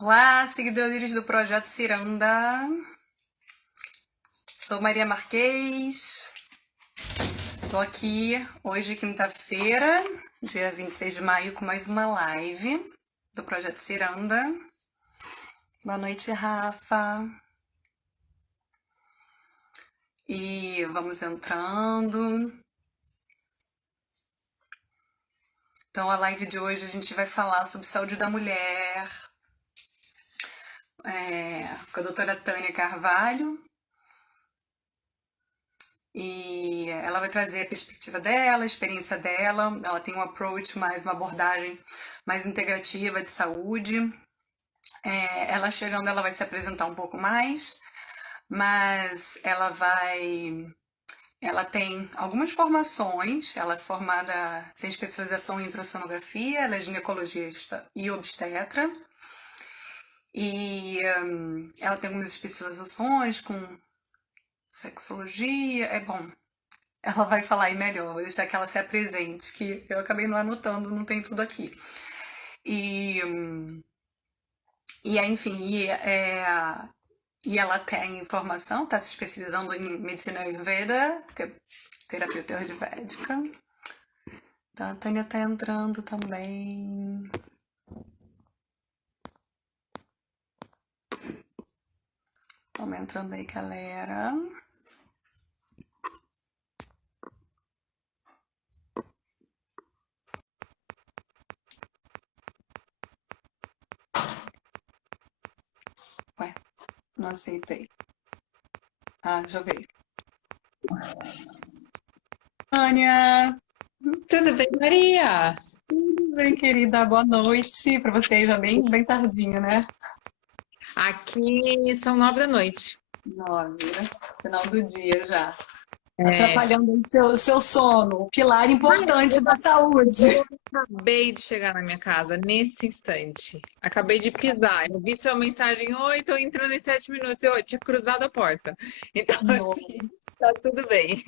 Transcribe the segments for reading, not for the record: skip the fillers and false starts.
Olá, seguidores do Projeto Ciranda. Sou Maria Marques. Tô aqui hoje, quinta-feira, dia 26 de maio, com mais uma live do Projeto Ciranda. Boa noite, Rafa. E vamos entrando. Então, a live de hoje a gente vai falar sobre saúde da mulher, com a doutora Tânia Carvalho. E ela vai trazer a perspectiva dela, a experiência dela. Ela tem um approach uma abordagem mais integrativa de saúde. Ela chegando, ela vai se apresentar um pouco mais, mas ela tem algumas formações. Ela é formada, tem especialização em ultrassonografia, ela é ginecologista e obstetra. E ela tem algumas especializações com sexologia. Bom, ela vai falar aí melhor, vou deixar que ela se apresente, que eu acabei não anotando, não tem tudo aqui. E aí, enfim, e ela tem formação, está se especializando em medicina Ayurveda, terapeuta ayurvédica. Então, a Tânia tá entrando também. Vamos entrando aí, galera. Ué, não aceitei. Ah, já veio. Tânia! Tudo bem, Maria? Tudo bem, querida? Boa noite. Para você já bem tardinho, né? Aqui são 9 da noite. 9, né? Final do dia já. É. Atrapalhando o seu sono, o pilar Ai, importante da saúde. eu acabei de chegar na minha casa nesse instante. Acabei de pisar. Eu vi sua mensagem, oi, tô entrando em 7 minutos. Eu tinha cruzado a porta. Então, Nossa. assim, tá tudo bem.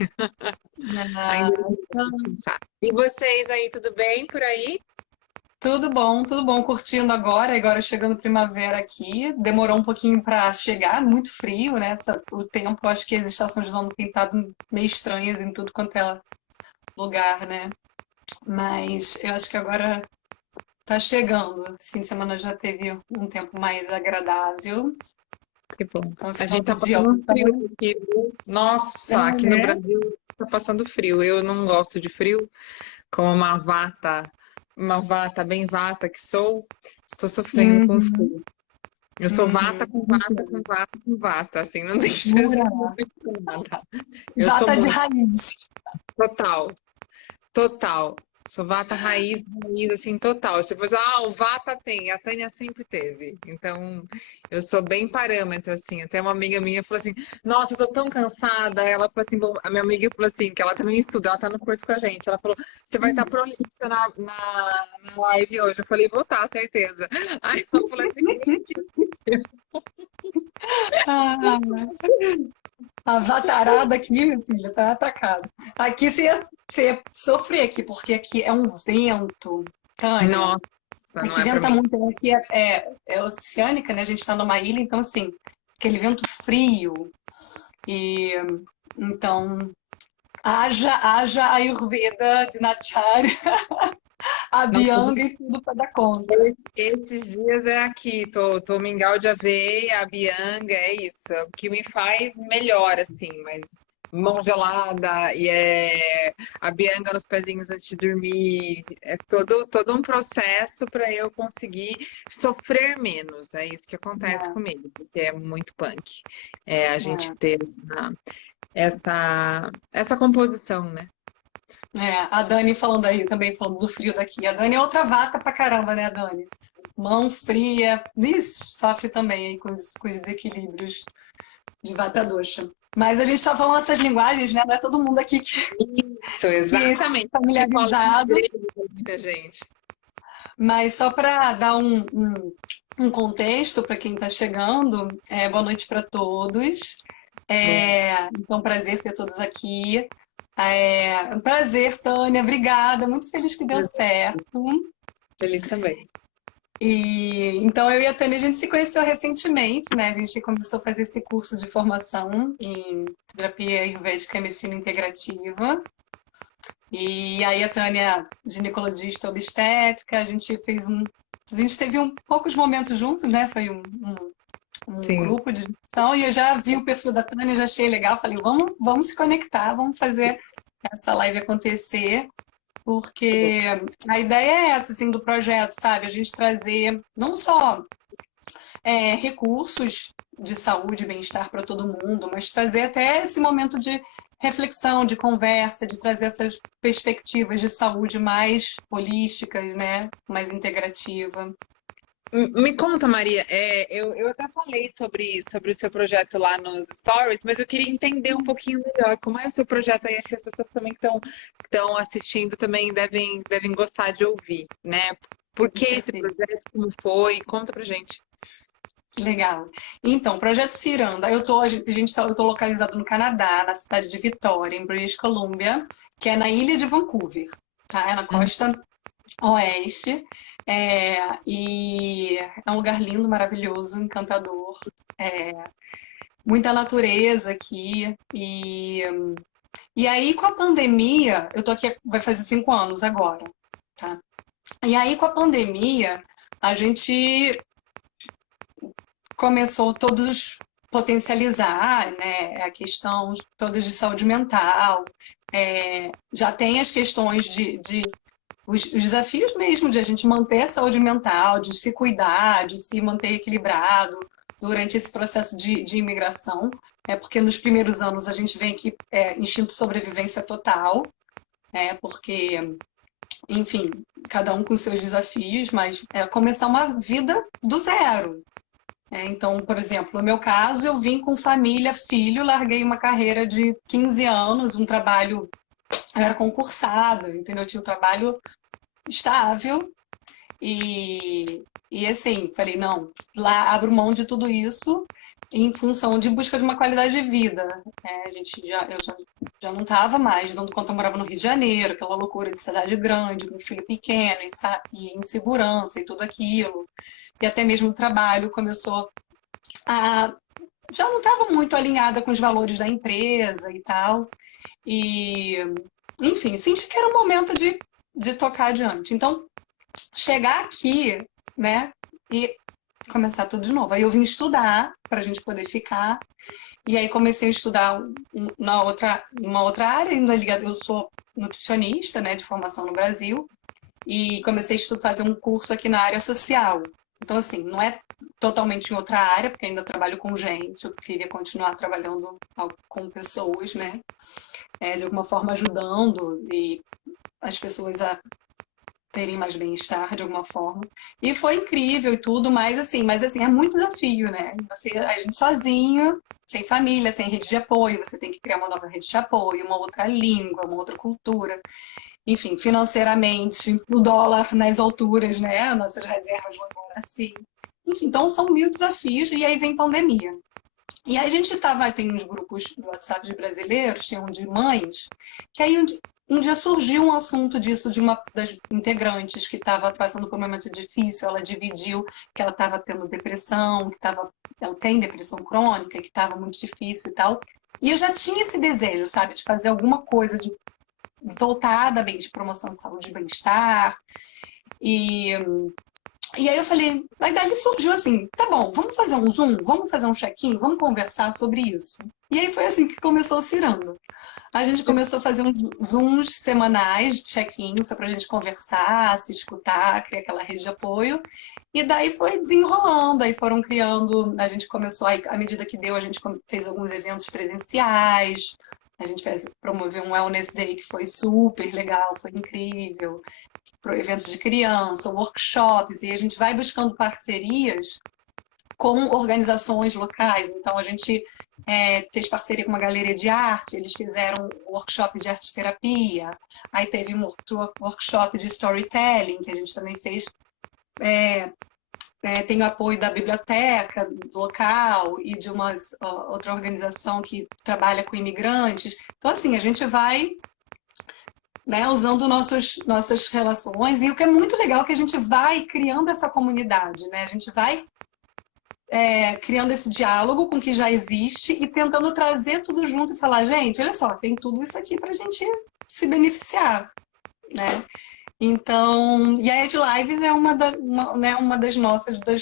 Ainda não vou descansar. E vocês aí, tudo bem por aí? Tudo bom, curtindo agora chegando primavera aqui. Demorou um pouquinho para chegar, muito frio, né? O tempo, acho que as estações do ano têm estado meio estranhas em tudo quanto é lugar, né? Mas eu acho que agora tá chegando. Fim de semana já teve um tempo mais agradável. Que bom. Então, A final gente do tá dia, ó, passando um tava... frio aqui, viu? Nossa, aqui no né? Brasil tá passando frio. Eu não gosto de frio. Como uma vata, bem vata que sou, estou sofrendo com Uhum, frio. Eu sou vata uhum. com vata com vata com vata, assim, não tem chance Jura? de não nada. Eu sou Data de muito raiz. total, total. Sou vata raiz, raiz, assim, total. Se você, o vata tem, a Tânia sempre teve. Então, eu sou bem parâmetro, assim. Até uma amiga minha falou assim, nossa, eu tô tão cansada. Ela falou assim, a minha amiga falou assim, que ela também estuda, ela tá no curso com a gente. Ela falou, você vai estar prolixa na live hoje. Eu falei, vou estar, certeza. Aí ela falou assim, Ah, a vatarada aqui, minha filha, tá atacada. Aqui você ia sofrer aqui, porque aqui é um vento, Tânia. nossa, não Aqui é pra venta mim. muito, aqui é oceânica, né? A gente tá numa ilha, então assim, aquele vento frio. E então, haja Ayurveda, Dinacharya, a Bianga e tudo para dar conta. Esses dias é aqui, tô mingau de aveia, a bianga, é isso. É o que me faz melhor, assim, mas mão gelada e a bianga nos pezinhos antes de dormir. É todo um processo para eu conseguir sofrer menos. É isso que acontece É, comigo, porque é muito punk. É a gente é. ter essa composição, né? A Dani falando aí também, falando do frio daqui. A Dani é outra vata pra caramba, né, Dani? Mão fria. Isso, sofre também aí com os desequilíbrios de vata dosha. Mas a gente tá falando essas linguagens, né? Não é todo mundo aqui Isso, que é exatamente. Que fala familiarizado, inglês com muita gente. mas só para dar um contexto para quem está chegando, boa noite para todos. Bom, Então, prazer ter todos aqui. Um prazer, Tânia, obrigada. Muito feliz que deu certo. feliz também. E então eu e a Tânia, a gente se conheceu recentemente, né? A gente começou a fazer esse curso de formação em terapia ayurvédica e medicina integrativa. E aí a Tânia, ginecologista obstétrica, a gente teve poucos momentos juntos, né? Foi um Sim. grupo de discussão e eu já vi o perfil da Tânia, já achei legal, falei, vamos se conectar, vamos fazer essa live acontecer. Porque a ideia é essa, assim, do projeto, sabe? A gente trazer não só recursos de saúde e bem-estar para todo mundo, mas trazer até esse momento de reflexão, de conversa, de trazer essas perspectivas de saúde mais holísticas, né? Mais integrativa. Me conta, Maria, eu até falei sobre o seu projeto lá nos stories, mas eu queria entender um pouquinho melhor como é o seu projeto aí, acho que as pessoas também que estão assistindo também devem gostar de ouvir, né? Por Com que esse certeza. projeto, como foi? Conta pra gente. Legal. Então, Projeto Ciranda, eu tô localizado no Canadá, na cidade de Vitória, em British Columbia, que é na ilha de Vancouver, tá? É na Hum. costa oeste. E é um lugar lindo, maravilhoso, encantador. É, muita natureza aqui. E aí, com a pandemia, eu tô aqui, vai fazer 5 anos agora, tá? E aí, com a pandemia, a gente começou todos potencializar, né, a questão todas de saúde mental. Já tem as questões os desafios mesmo de a gente manter a saúde mental, de se cuidar, de se manter equilibrado durante esse processo de imigração. Porque nos primeiros anos a gente vem aqui instinto de sobrevivência total, porque, enfim, cada um com seus desafios, mas é começar uma vida do zero. Então, por exemplo, no meu caso, eu vim com família, filho, larguei uma carreira de 15 anos, um trabalho, eu era concursada, entendeu? Eu tinha um trabalho estável e assim, falei, não, lá abro mão de tudo isso em função de busca de uma qualidade de vida. Eu já não estava mais dando conta, eu morava no Rio de Janeiro, aquela loucura de cidade grande, com filho pequeno e insegurança e tudo aquilo. E até mesmo o trabalho começou a já não estava muito alinhada com os valores da empresa e tal. E, enfim, senti que era o momento de tocar adiante. Então, chegar aqui, né, e começar tudo de novo. Aí eu vim estudar para a gente poder ficar. E aí comecei a estudar uma outra área, ainda ligada. Eu sou nutricionista, né, de formação no Brasil. E comecei a fazer um curso aqui na área social. Então, assim, não é totalmente em outra área, porque ainda trabalho com gente, eu queria continuar trabalhando com pessoas, né? De alguma forma ajudando e as pessoas a terem mais bem-estar de alguma forma. E foi incrível e tudo, mas assim, é muito desafio, né? A gente sozinho, sem família, sem rede de apoio, você tem que criar uma nova rede de apoio, uma outra língua, uma outra cultura. Enfim, financeiramente, o dólar nas alturas, né? Nossas reservas vão embora assim. Enfim, então são mil desafios e aí vem pandemia. E aí a gente tem uns grupos do WhatsApp de brasileiros, tem um de mães, que aí um dia surgiu um assunto disso de uma das integrantes que estava passando por um momento difícil, ela dividiu que ela estava tendo depressão, ela tem depressão crônica, que estava muito difícil e tal. E eu já tinha esse desejo, sabe, de fazer alguma coisa voltada bem de promoção de saúde e bem-estar. E, e aí eu falei, aí daí surgiu assim, tá bom, vamos fazer um Zoom, vamos fazer um check-in, vamos conversar sobre isso. E aí foi assim que começou o Ciranda. A gente começou a fazer uns Zooms semanais de check-in, só pra gente conversar, se escutar, criar aquela rede de apoio. E daí foi desenrolando, aí foram criando, a gente começou, aí, à medida que deu, a gente fez alguns eventos presenciais, a gente promoveu um Wellness Day que foi super legal, foi incrível, eventos de criança, workshops, e a gente vai buscando parcerias com organizações locais. Então, a gente fez parceria com uma galeria de arte, eles fizeram um workshop de arte terapia, aí teve um outro workshop de storytelling, que a gente também fez. Tem o apoio da biblioteca local e de outra organização que trabalha com imigrantes. Então, assim, a gente vai né, usando nossas relações, e o que é muito legal é que a gente vai criando essa comunidade, né? A gente vai criando esse diálogo com o que já existe e tentando trazer tudo junto e falar, gente, olha só, tem tudo isso aqui para a gente se beneficiar, né? Então, e a Ed Lives é né, uma dos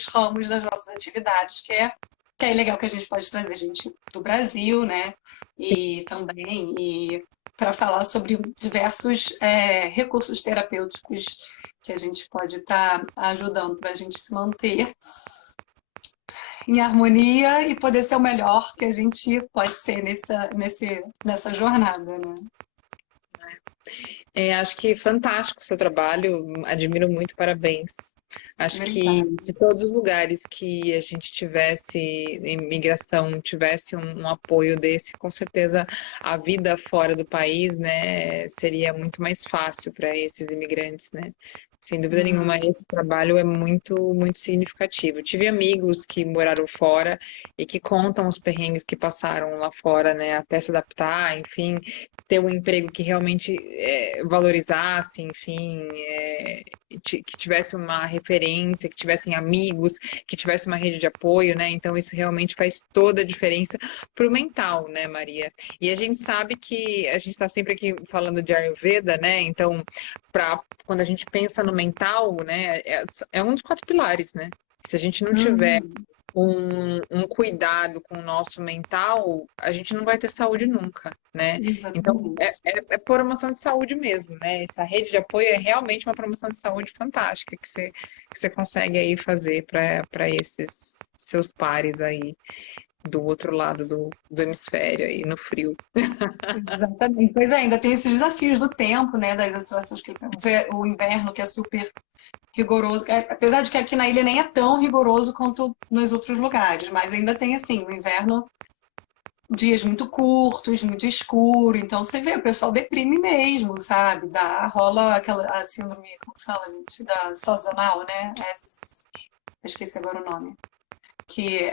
ramos das nossas atividades, que é legal que a gente pode trazer gente do Brasil, né? E também para falar sobre diversos recursos terapêuticos que a gente pode estar ajudando para a gente se manter em harmonia e poder ser o melhor que a gente pode ser nessa jornada, né? Acho que fantástico o seu trabalho, admiro muito, parabéns. Acho que Obrigada. se todos os lugares que a gente tivesse imigração, tivesse um apoio desse, com certeza a vida fora do país, né, seria muito mais fácil para esses imigrantes, né? Sem dúvida nenhuma, Uhum. esse trabalho é muito, muito significativo. Tive amigos que moraram fora e que contam os perrengues que passaram lá fora, né, até se adaptar, enfim, ter um emprego que realmente valorizasse, enfim, que tivesse uma referência, que tivessem amigos, que tivesse uma rede de apoio, né? Então isso realmente faz toda a diferença para o mental, né, Maria? E a gente sabe que a gente está sempre aqui falando de Ayurveda, né? Então, quando a gente pensa no mental, né, é um dos 4 pilares, né? Se a gente não tiver Uhum. um cuidado com o nosso mental, a gente não vai ter saúde nunca, né? Então, Exatamente. é promoção de saúde mesmo, né? Essa rede de apoio é realmente uma promoção de saúde fantástica que você consegue aí fazer para esses seus pares aí do outro lado do hemisfério aí no frio. Exatamente. Pois é, ainda tem esses desafios do tempo, né? Das oscilações que o inverno que é super rigoroso. Apesar de que aqui na ilha nem é tão rigoroso quanto nos outros lugares, mas ainda tem assim, o inverno, dias muito curtos, muito escuro. Então você vê, o pessoal deprime mesmo, sabe? Rola aquela a síndrome, como fala, gente, da sazonal, né? Eu esqueci agora o nome. Que,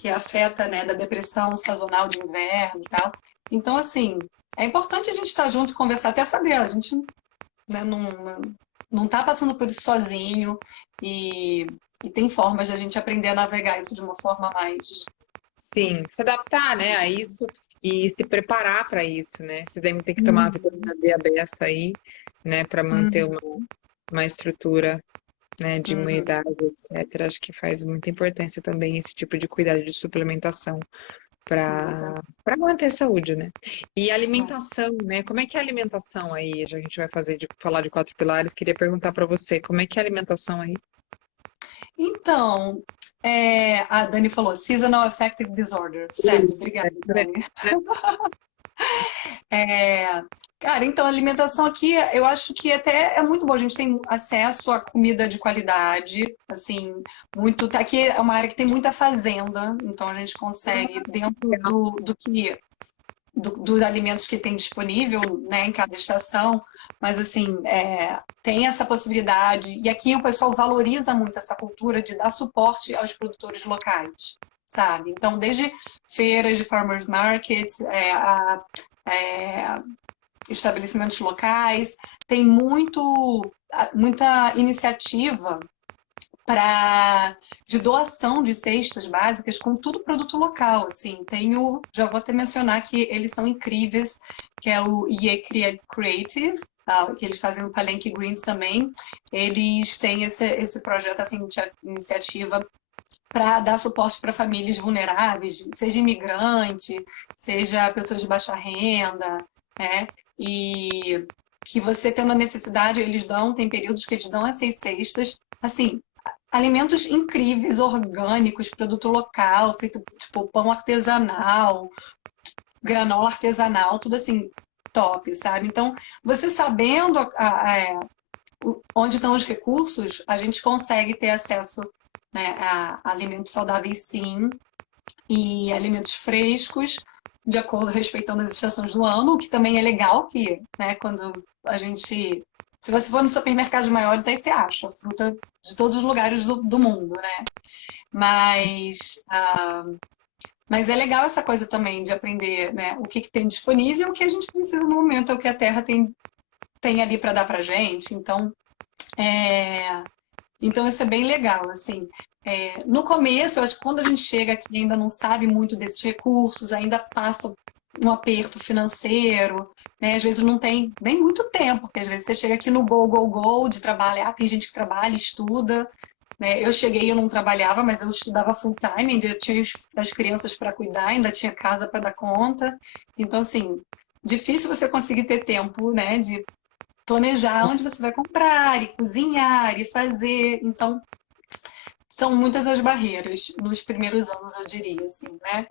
que afeta, né, da depressão sazonal de inverno e tal. Então, assim, é importante a gente estar junto e conversar, até saber, a gente, né, não tá passando por isso sozinho e, e tem formas de a gente aprender a navegar isso de uma forma mais. Sim, se adaptar, né, a isso e se preparar para isso, né? Você tem que tomar a Uhum, vitamina D abessa aí, né, para manter uhum, uma estrutura, né, de uhum. imunidade, etc. Acho que faz muita importância também esse tipo de cuidado de suplementação para Exatamente. manter a saúde, né? E alimentação, né? Como é que é a alimentação aí? Já a gente vai falar de 4 pilares. Queria perguntar para você, como é que é a alimentação aí? Então, a Dani falou Seasonal Affective Disorder. SAD. Isso, Obrigada, né? Dani. Cara, então a alimentação aqui, eu acho que até é muito bom. A gente tem acesso a comida de qualidade, assim, muito. Aqui é uma área que tem muita fazenda, então a gente consegue, dentro dos alimentos que tem disponível, né, em cada estação, mas assim, tem essa possibilidade. E aqui o pessoal valoriza muito essa cultura de dar suporte aos produtores locais, sabe? Então, desde feiras de farmers markets, é, estabelecimentos locais, tem muita iniciativa de doação de cestas básicas com tudo produto local, assim. Já vou até mencionar que eles são incríveis, que é o IE Creative, que eles fazem o Palenque Greens também. Eles têm esse projeto, assim, de iniciativa para dar suporte para famílias vulneráveis, seja imigrante, seja pessoas de baixa renda, né? E que você tendo a necessidade, tem períodos que eles dão essas cestas, assim, alimentos incríveis, orgânicos, produto local, feito tipo pão artesanal, granola artesanal, tudo assim, top, sabe? Então, você sabendo onde estão os recursos, a gente consegue ter acesso, né, a alimentos saudáveis, sim, e alimentos frescos, de acordo, respeitando as estações do ano, o que também é legal que, né, quando a gente. Se você for nos supermercados maiores, aí você acha fruta de todos os lugares do mundo, né? Mas, mas é legal essa coisa também de aprender, né, o que tem disponível, o que a gente precisa no momento, é o que a Terra tem tem ali para dar pra gente. Então isso é bem legal, assim. No começo, eu acho que quando a gente chega aqui e ainda não sabe muito desses recursos, ainda passa um aperto financeiro, né? Às vezes não tem nem muito tempo, porque às vezes você chega aqui no go, go, go de trabalhar, tem gente que trabalha, estuda, né? Eu cheguei, eu não trabalhava, mas eu estudava full time, ainda tinha as crianças para cuidar, ainda tinha casa para dar conta. Então, assim, difícil você conseguir ter tempo, né, de planejar onde você vai comprar, e cozinhar, e fazer. Então, são muitas as barreiras nos primeiros anos, eu diria, assim, né?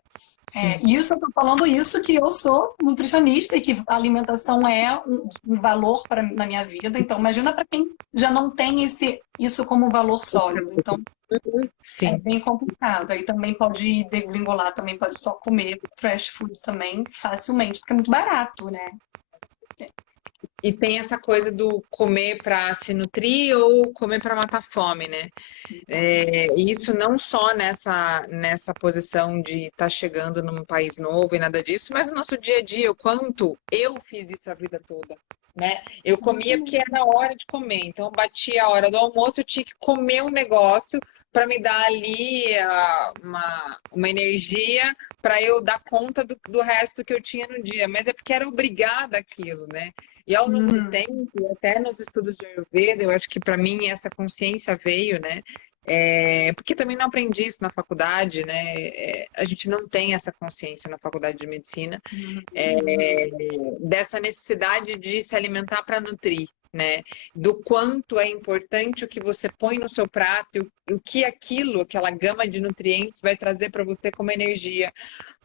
Sim. Isso eu tô falando isso que eu sou nutricionista e que a alimentação é um valor na minha vida. Então, imagina para quem já não tem isso como um valor sólido. Então, é Sim. bem complicado. Aí também pode degringolar, também pode só comer trash food também facilmente, porque é muito barato, né? E tem essa coisa do comer para se nutrir ou comer para matar fome, né? E isso não só nessa posição de estar chegando num país novo e nada disso, mas no nosso dia a dia, o quanto eu fiz isso a vida toda, né? Eu comia porque era hora de comer, então batia a hora do almoço, eu tinha que comer um negócio para me dar ali uma energia para eu dar conta do resto que eu tinha no dia, mas é porque era obrigada aquilo, né? E ao longo do tempo, até nos estudos de Ayurveda, eu acho que para mim essa consciência veio, né? Porque também não aprendi isso na faculdade, né? A gente não tem essa consciência na faculdade de medicina, dessa necessidade de se alimentar para nutrir, né? Do quanto é importante o que você põe no seu prato, o que aquela gama de nutrientes vai trazer para você como energia,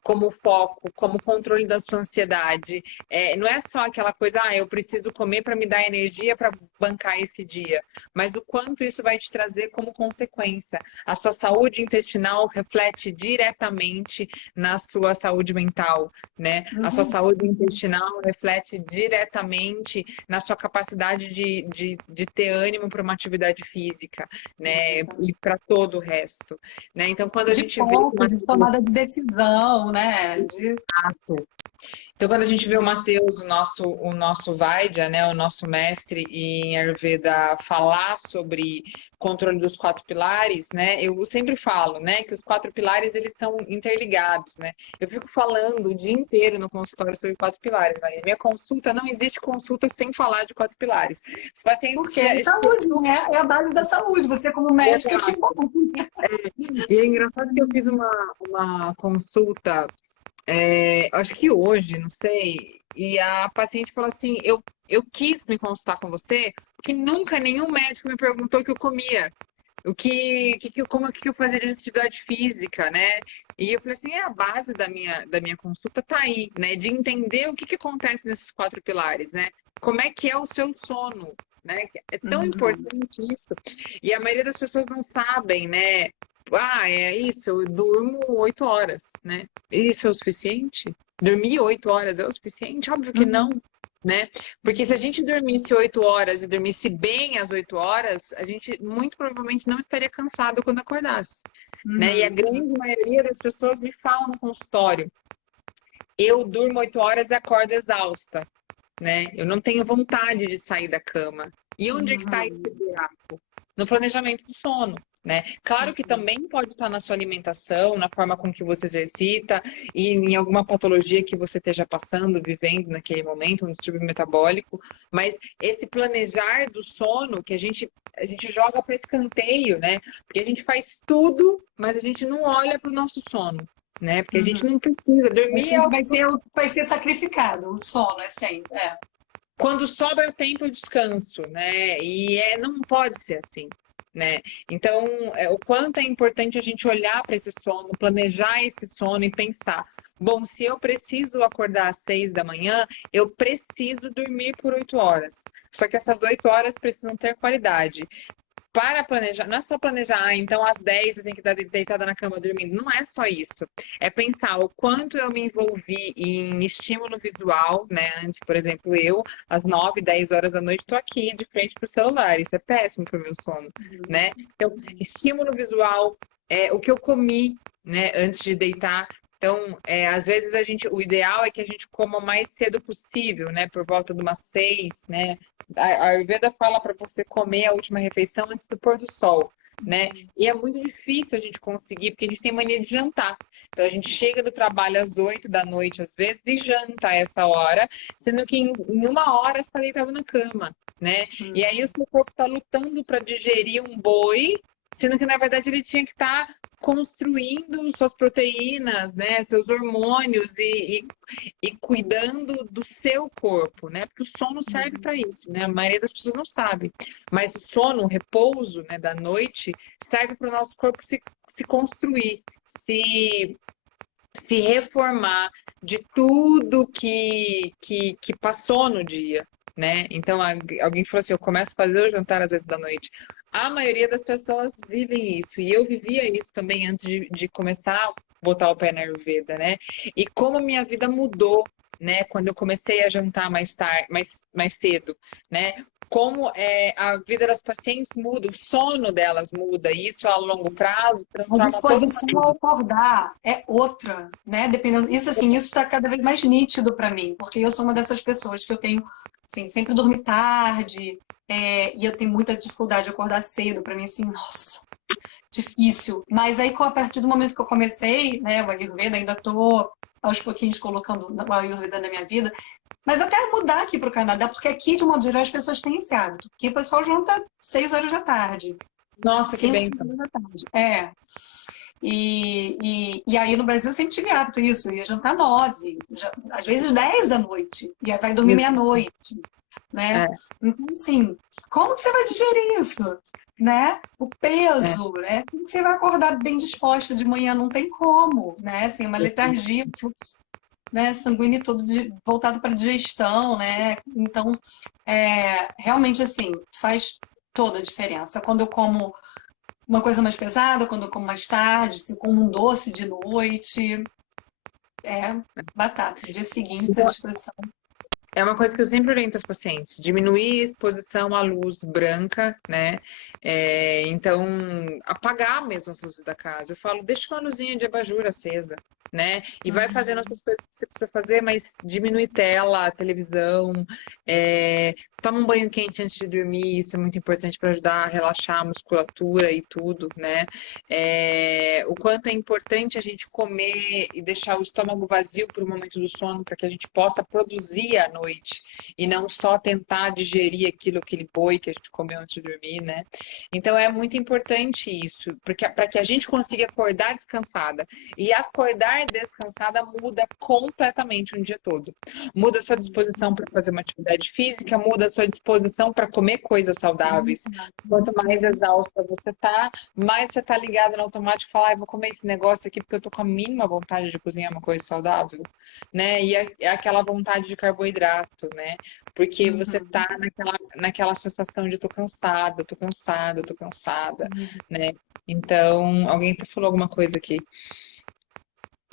como foco, como controle da sua ansiedade. Não é só aquela coisa, eu preciso comer para me dar energia para bancar esse dia, mas o quanto isso vai te trazer como consequência. A sua saúde intestinal reflete diretamente na sua saúde mental, né? A sua saúde intestinal reflete diretamente na sua capacidade de ter ânimo para uma atividade física, né? E para todo o resto, né? Então, quando a De gente vê foco, de tomada de decisão, né? Então, quando a gente vê o Matheus, o nosso Vaidya, né, o nosso mestre em Ayurveda, falar sobre controle dos 4 pilares, né, eu sempre falo, né, que os 4 pilares eles estão interligados, né. Eu fico falando o dia inteiro no consultório sobre 4 pilares, mas minha consulta não existe consulta sem falar de 4 pilares. Os pacientes Porque é saúde, né? É a base da saúde. Você, como médica, que bom. E é engraçado que eu fiz uma consulta. Acho que hoje, não sei, e a paciente falou assim: eu quis me consultar com você, porque nunca nenhum médico me perguntou o que eu comia, que eu fazia de atividade física, né? E eu falei assim: a base da minha consulta tá aí, né? De entender o que acontece nesses 4 pilares, né? Como é que é o seu sono, né? É tão importante isso. E a maioria das pessoas não sabem, né? É isso, eu durmo 8 horas, né? Isso é o suficiente? Dormir 8 horas é o suficiente? Óbvio que não, né? Porque se a gente dormisse 8 horas e dormisse bem as 8 horas, a gente muito provavelmente não estaria cansado quando acordasse, né? E a grande maioria das pessoas me falam no consultório: eu durmo 8 horas e acordo exausta, né? Eu não tenho vontade de sair da cama. E onde é que está esse buraco? No planejamento do sono, né? Claro que também pode estar na sua alimentação, na forma com que você exercita e em alguma patologia que você esteja passando, vivendo naquele momento, um distúrbio metabólico, mas esse planejar do sono que a gente joga para escanteio, né? Porque a gente faz tudo, mas a gente não olha para o nosso sono, né? Porque a gente não precisa dormir. Vai ser sacrificado, o sono é sempre. Quando sobra o tempo, eu descanso, né? E não pode ser assim, né? Então, o quanto é importante a gente olhar para esse sono, planejar esse sono e pensar: bom, se eu preciso acordar às 6 da manhã, eu preciso dormir por 8 horas. Só que essas 8 horas precisam ter qualidade. Para planejar, não é só planejar, então às 10 eu tenho que estar deitada na cama dormindo. Não é só isso. É pensar o quanto eu me envolvi em estímulo visual, né? Antes, por exemplo, às 9, 10 horas da noite, estou aqui de frente para o celular. Isso é péssimo para o meu sono, né? Então, estímulo visual, o que eu comi, né, antes de deitar, Então, às vezes o ideal é que a gente coma o mais cedo possível, né? Por volta de umas 6, né? A Ayurveda fala para você comer a última refeição antes do pôr do sol, né? E é muito difícil a gente conseguir, porque a gente tem mania de jantar. Então, a gente chega do trabalho às 8 da noite, às vezes, e janta a essa hora, sendo que em uma hora você está deitado na cama, né? E aí o seu corpo está lutando para digerir um boi, sendo que, na verdade, ele tinha que estar construindo suas proteínas, né? Seus hormônios e cuidando do seu corpo, né? Porque o sono serve para isso, né? A maioria das pessoas não sabe. Mas o sono, o repouso, né, da noite, serve para o nosso corpo se construir, se reformar de tudo que passou no dia, né? Então, alguém falou assim, eu começo a fazer o jantar às vezes da noite. A maioria das pessoas vivem isso, e eu vivia isso também antes de começar a botar o pé na Ayurveda, né? E como a minha vida mudou, né? Quando eu comecei a jantar mais tarde, mais cedo, né? Como a vida das pacientes muda, o sono delas muda, e isso a longo prazo A transforma toda a disposição vida. ao acordar é outra, né? Dependendo. Isso, assim, isso está cada vez mais nítido para mim, porque eu sou uma dessas pessoas que eu tenho, assim, sempre dormi tarde, e eu tenho muita dificuldade de acordar cedo. Para mim, assim, nossa, difícil. Mas aí, a partir do momento que eu comecei, né, o Ayurveda, ainda estou aos pouquinhos colocando o Ayurveda na minha vida, mas eu quero mudar aqui para o Canadá, porque aqui, de modo geral, as pessoas têm esse hábito. Aqui o pessoal janta 6 horas da tarde. Nossa, que 5, bem. 6 horas da tarde. E aí no Brasil eu sempre tive hábito isso, eu ia jantar 9, às vezes 10 da noite, e aí vai dormir meia-noite, né? É, Então, assim, como que você vai digerir isso? Né? O é. peso, né? Como que você vai acordar bem disposta de manhã? Não tem como, né? Assim, uma letargia, fluxo, né, sanguíneo todo voltado para a digestão, né? Então, realmente, assim, faz toda a diferença. Quando eu como uma coisa mais pesada, quando eu como mais tarde, se como um doce de noite, é batata. No dia seguinte, a Então, disposição. é uma coisa que eu sempre oriento as pacientes, diminuir a exposição à luz branca, né? Então, apagar mesmo as luzes da casa. Eu falo, deixa uma luzinha de abajur acesa, né? E vai fazendo essas coisas que você precisa fazer, mas diminui tela, televisão, toma um banho quente antes de dormir, isso é muito importante para ajudar a relaxar a musculatura e tudo, né? O quanto é importante a gente comer e deixar o estômago vazio para o momento do sono, para que a gente possa produzir à noite e não só tentar digerir aquele boi que a gente comeu antes de dormir, né? Então é muito importante isso, porque para que a gente consiga acordar descansada. E acordar descansada muda completamente um dia todo. Muda a sua disposição para fazer uma atividade física, muda a sua disposição para comer coisas saudáveis. Quanto mais exausta você tá, mais você tá ligado no automático e fala, vou comer esse negócio aqui porque eu tô com a mínima vontade de cozinhar uma coisa saudável, né? E é aquela vontade de carboidrato, né? Porque você tá naquela sensação de tô cansada, tô cansada, tô cansada, né? Então, alguém falou alguma coisa aqui.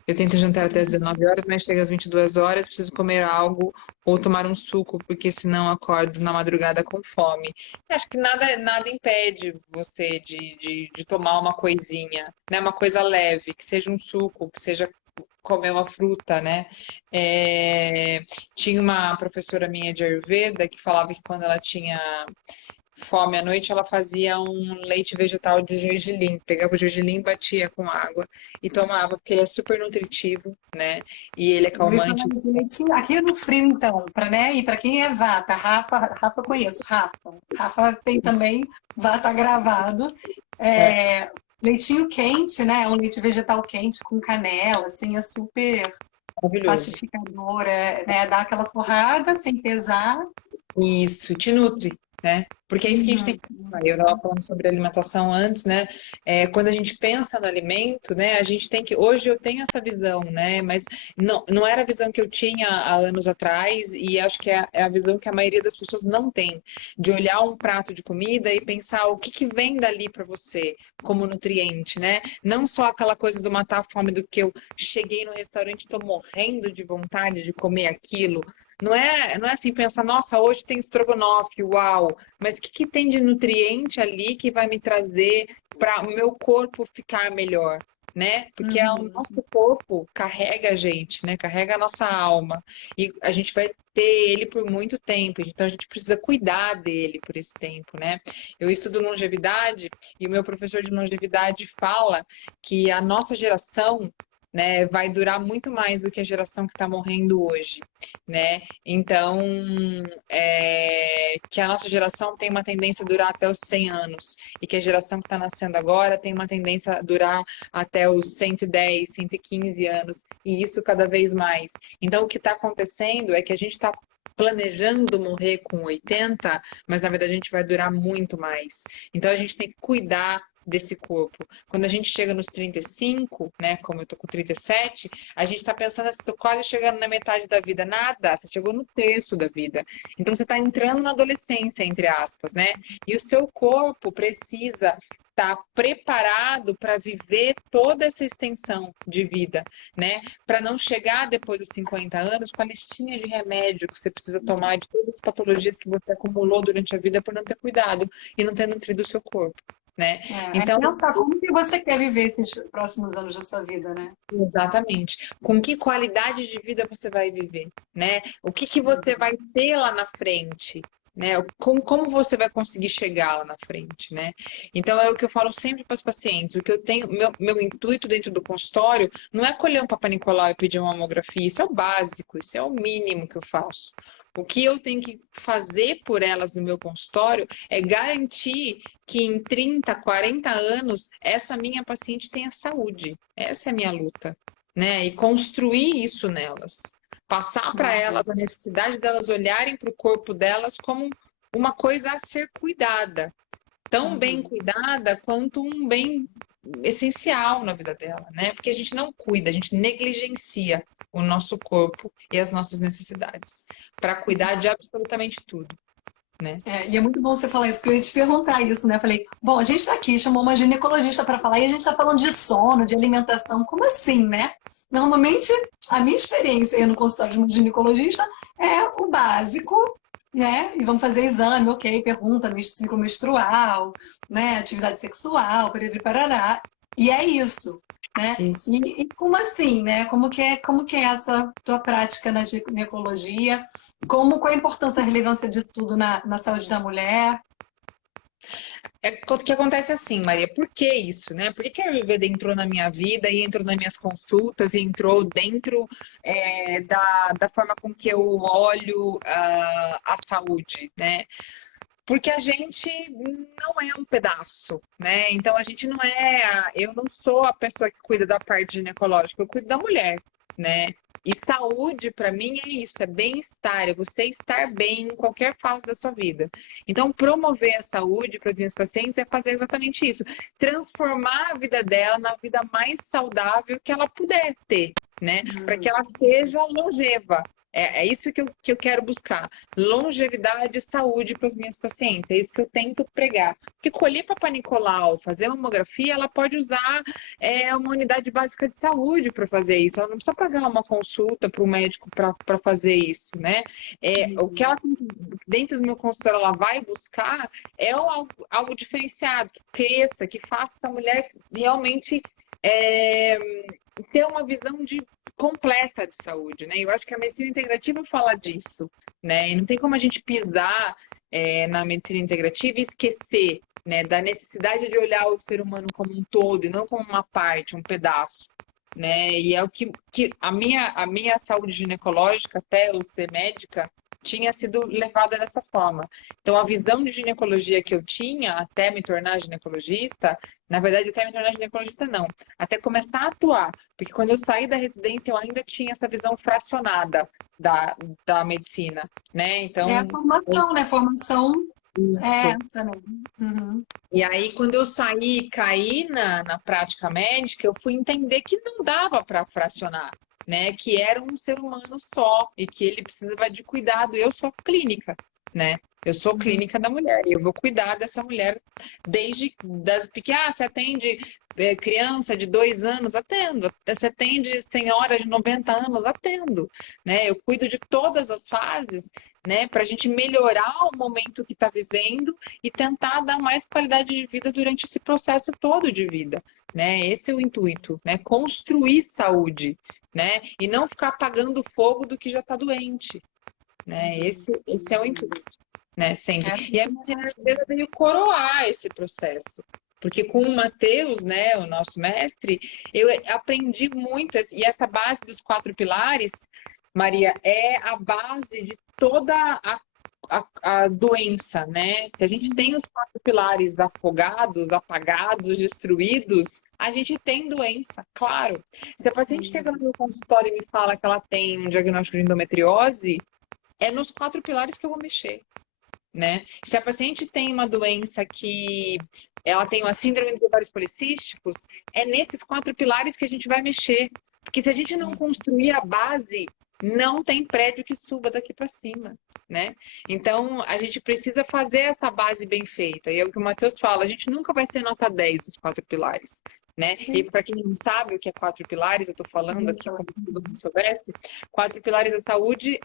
Eu tento jantar até as 19 horas, mas chega às 22 horas, preciso comer algo ou tomar um suco, porque senão acordo na madrugada com fome. Acho que nada impede você de tomar uma coisinha, né? Uma coisa leve, que seja um suco, que seja comer uma fruta, né? Tinha uma professora minha de Ayurveda que falava que quando ela tinha fome à noite, ela fazia um leite vegetal de gergelim. Pegava o gergelim, batia com água e tomava, porque ele é super nutritivo, né? E ele é Eu ia falar calmante. isso, leitinho. Aqui no frio, então, e para quem é vata, Rafa eu conheço, Rafa tem também vata gravado. É Leitinho quente, né? Um leite vegetal quente com canela, assim, é super maravilhoso. pacificador, né? Dá aquela forrada sem pesar. Isso, te nutre, né? Porque é isso que a gente tem que pensar. Eu estava falando sobre alimentação antes, né? Quando a gente pensa no alimento, né? A gente tem que. Hoje eu tenho essa visão, né? Mas não era a visão que eu tinha há anos atrás, e acho que é a visão que a maioria das pessoas não tem, de olhar um prato de comida e pensar o que vem dali para você como nutriente, né? Não só aquela coisa do matar a fome do que eu cheguei no restaurante e estou morrendo de vontade de comer aquilo. Não é assim, pensar, nossa, hoje tem estrogonofe, uau, mas o que tem de nutriente ali que vai me trazer para o meu corpo ficar melhor, né? Porque é o Uhum. nosso corpo carrega a gente, né? Carrega a nossa alma. E a gente vai ter ele por muito tempo, então a gente precisa cuidar dele por esse tempo, né? Eu estudo longevidade e o meu professor de longevidade fala que a nossa geração, né, vai durar muito mais do que a geração que está morrendo hoje, né? Então, que a nossa geração tem uma tendência a durar até os 100 anos e que a geração que está nascendo agora tem uma tendência a durar até os 110, 115 anos, e isso cada vez mais. Então, o que está acontecendo é que a gente está planejando morrer com 80, mas na verdade a gente vai durar muito mais. Então, a gente tem que cuidar desse corpo. Quando a gente chega nos 35, né, como eu tô com 37, a gente tá pensando assim, tô quase chegando na metade da vida. Nada, você chegou no terço da vida. Então você tá entrando na adolescência, entre aspas, né? E o seu corpo precisa estar preparado para viver toda essa extensão de vida, né? Para não chegar depois dos 50 anos com a listinha de remédio que você precisa tomar de todas as patologias que você acumulou durante a vida por não ter cuidado e não ter nutrido o seu corpo, né? É Então, pensar como que você quer viver esses próximos anos da sua vida, né? exatamente. Com que qualidade de vida você vai viver, né? O que que você vai ter lá na frente, né? Como você vai conseguir chegar lá na frente, né? Então é o que eu falo sempre para os pacientes. O que eu tenho, meu intuito dentro do consultório não é colher um Papa Nicolau e pedir uma mamografia. Isso é o básico, isso é o mínimo que eu faço. O que eu tenho que fazer por elas no meu consultório é garantir que em 30, 40 anos essa minha paciente tenha saúde. Essa é a minha luta, né? E construir isso nelas. Passar para Uhum. elas a necessidade delas olharem para o corpo delas como uma coisa a ser cuidada. Tão bem Uhum. cuidada quanto um bem essencial na vida dela, né? Porque a gente não cuida, a gente negligencia o nosso corpo e as nossas necessidades para cuidar de absolutamente tudo, né? E é muito bom você falar isso, porque eu ia te perguntar isso, né? Eu falei, bom, a gente está aqui, chamou uma ginecologista para falar e a gente está falando de sono, de alimentação, como assim, né? Normalmente, a minha experiência aí no consultório de uma ginecologista é o básico, né? E vamos fazer exame, ok, pergunta, ciclo menstrual, né? Atividade sexual, perere parará. E é isso, né? Isso. E como assim, né? Como que é essa tua prática na ginecologia? Qual a importância, a relevância disso tudo na saúde da mulher? O que acontece assim, Maria, por que isso, né? Por que a Ayurveda entrou na minha vida e entrou nas minhas consultas e entrou dentro da forma com que eu olho a saúde, né? Porque a gente não é um pedaço, né? Então a gente não é. Eu não sou a pessoa que cuida da parte ginecológica, eu cuido da mulher, né? E saúde, para mim, é isso, é bem-estar, é você estar bem em qualquer fase da sua vida. Então, promover a saúde para as minhas pacientes é fazer exatamente isso, transformar a vida dela na vida mais saudável que ela puder ter, né? Para que ela seja longeva. É isso que eu quero buscar. Longevidade e saúde para as minhas pacientes. É isso que eu tento pregar. Porque colher Papa Nicolau, fazer mamografia, ela pode usar uma unidade básica de saúde para fazer isso. Ela não precisa pagar uma consulta para o médico para fazer isso, né? O que ela dentro do meu consultório ela vai buscar é algo diferenciado, que cresça, que faça essa mulher realmente ter uma visão completa de saúde, né? Eu acho que a medicina integrativa fala disso, né? E não tem como a gente pisar na medicina integrativa e esquecer, né, da necessidade de olhar o ser humano como um todo e não como uma parte, um pedaço, né? E é o que a minha saúde ginecológica, até eu ser médica, tinha sido levada dessa forma. Então, a visão de ginecologia que eu tinha até me tornar ginecologista, na verdade, até me tornar ginecologista, não. Até começar a atuar. Porque quando eu saí da residência, eu ainda tinha essa visão fracionada da medicina, né? É a Então, formação, né? Formação isso. também. Uhum. E aí, quando eu saí e caí na prática médica, eu fui entender que não dava para fracionar, né? Que era um ser humano só e que ele precisava de cuidado. Eu sou clínica, né? Eu sou clínica da mulher e eu vou cuidar dessa mulher desde das pequenas. Você atende criança de 2 anos? Atendo. Você atende senhora de 90 anos? Atendo, né? Eu cuido de todas as fases né? Para a gente melhorar o momento que está vivendo e tentar dar mais qualidade de vida durante esse processo todo de vida, né? Esse é o intuito, né? Construir saúde, né? E não ficar apagando o fogo do que já está doente, né? Esse é o intuito, né? Sempre. E a medicina ayurveda veio coroar esse processo. Porque com o Matheus, né, o nosso mestre, eu aprendi muito, e essa base dos 4 pilares, Maria, é a base de toda a doença, né? Se a gente tem os 4 pilares afogados, apagados, destruídos, a gente tem doença, claro. Se a paciente chega no meu consultório e me fala que ela tem um diagnóstico de endometriose, é nos 4 pilares que eu vou mexer, né? Se a paciente tem uma doença que ela tem uma síndrome de ovários policísticos, é nesses 4 pilares que a gente vai mexer. Porque se a gente não construir a base, não tem prédio que suba daqui para cima, né? Então, a gente precisa fazer essa base bem feita. E é o que o Matheus fala, a gente nunca vai ser nota 10 dos 4 pilares, né? E para quem não sabe o que é 4 pilares, eu estou falando aqui como se todo mundo soubesse, 4 pilares da saúde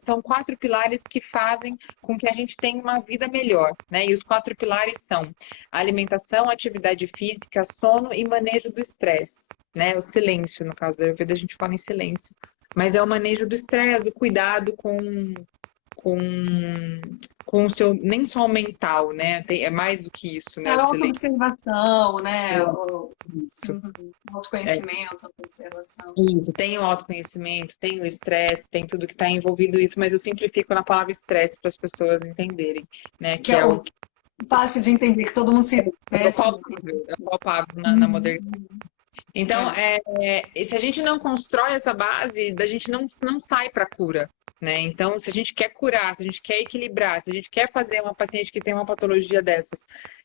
são 4 pilares que fazem com que a gente tenha uma vida melhor, né? E os 4 pilares são alimentação, atividade física, sono e manejo do estresse, né? O silêncio, no caso da Ayurveda, a gente fala em silêncio. Mas é o manejo do estresse, o cuidado com o seu, nem só o mental, né? É mais do que isso, né? A O silêncio. autoobservação, né? Isso. Autoconhecimento, autoobservação. Isso, tem o autoconhecimento, tem o estresse, tem tudo que está envolvido isso, mas eu simplifico na palavra estresse para as pessoas entenderem, né? Que é o fácil de entender, que todo mundo se... É palpável na modernidade. Então, se a gente não constrói essa base, a gente não sai para cura, né? Então, se a gente quer curar, se a gente quer equilibrar, se a gente quer fazer uma paciente que tem uma patologia dessas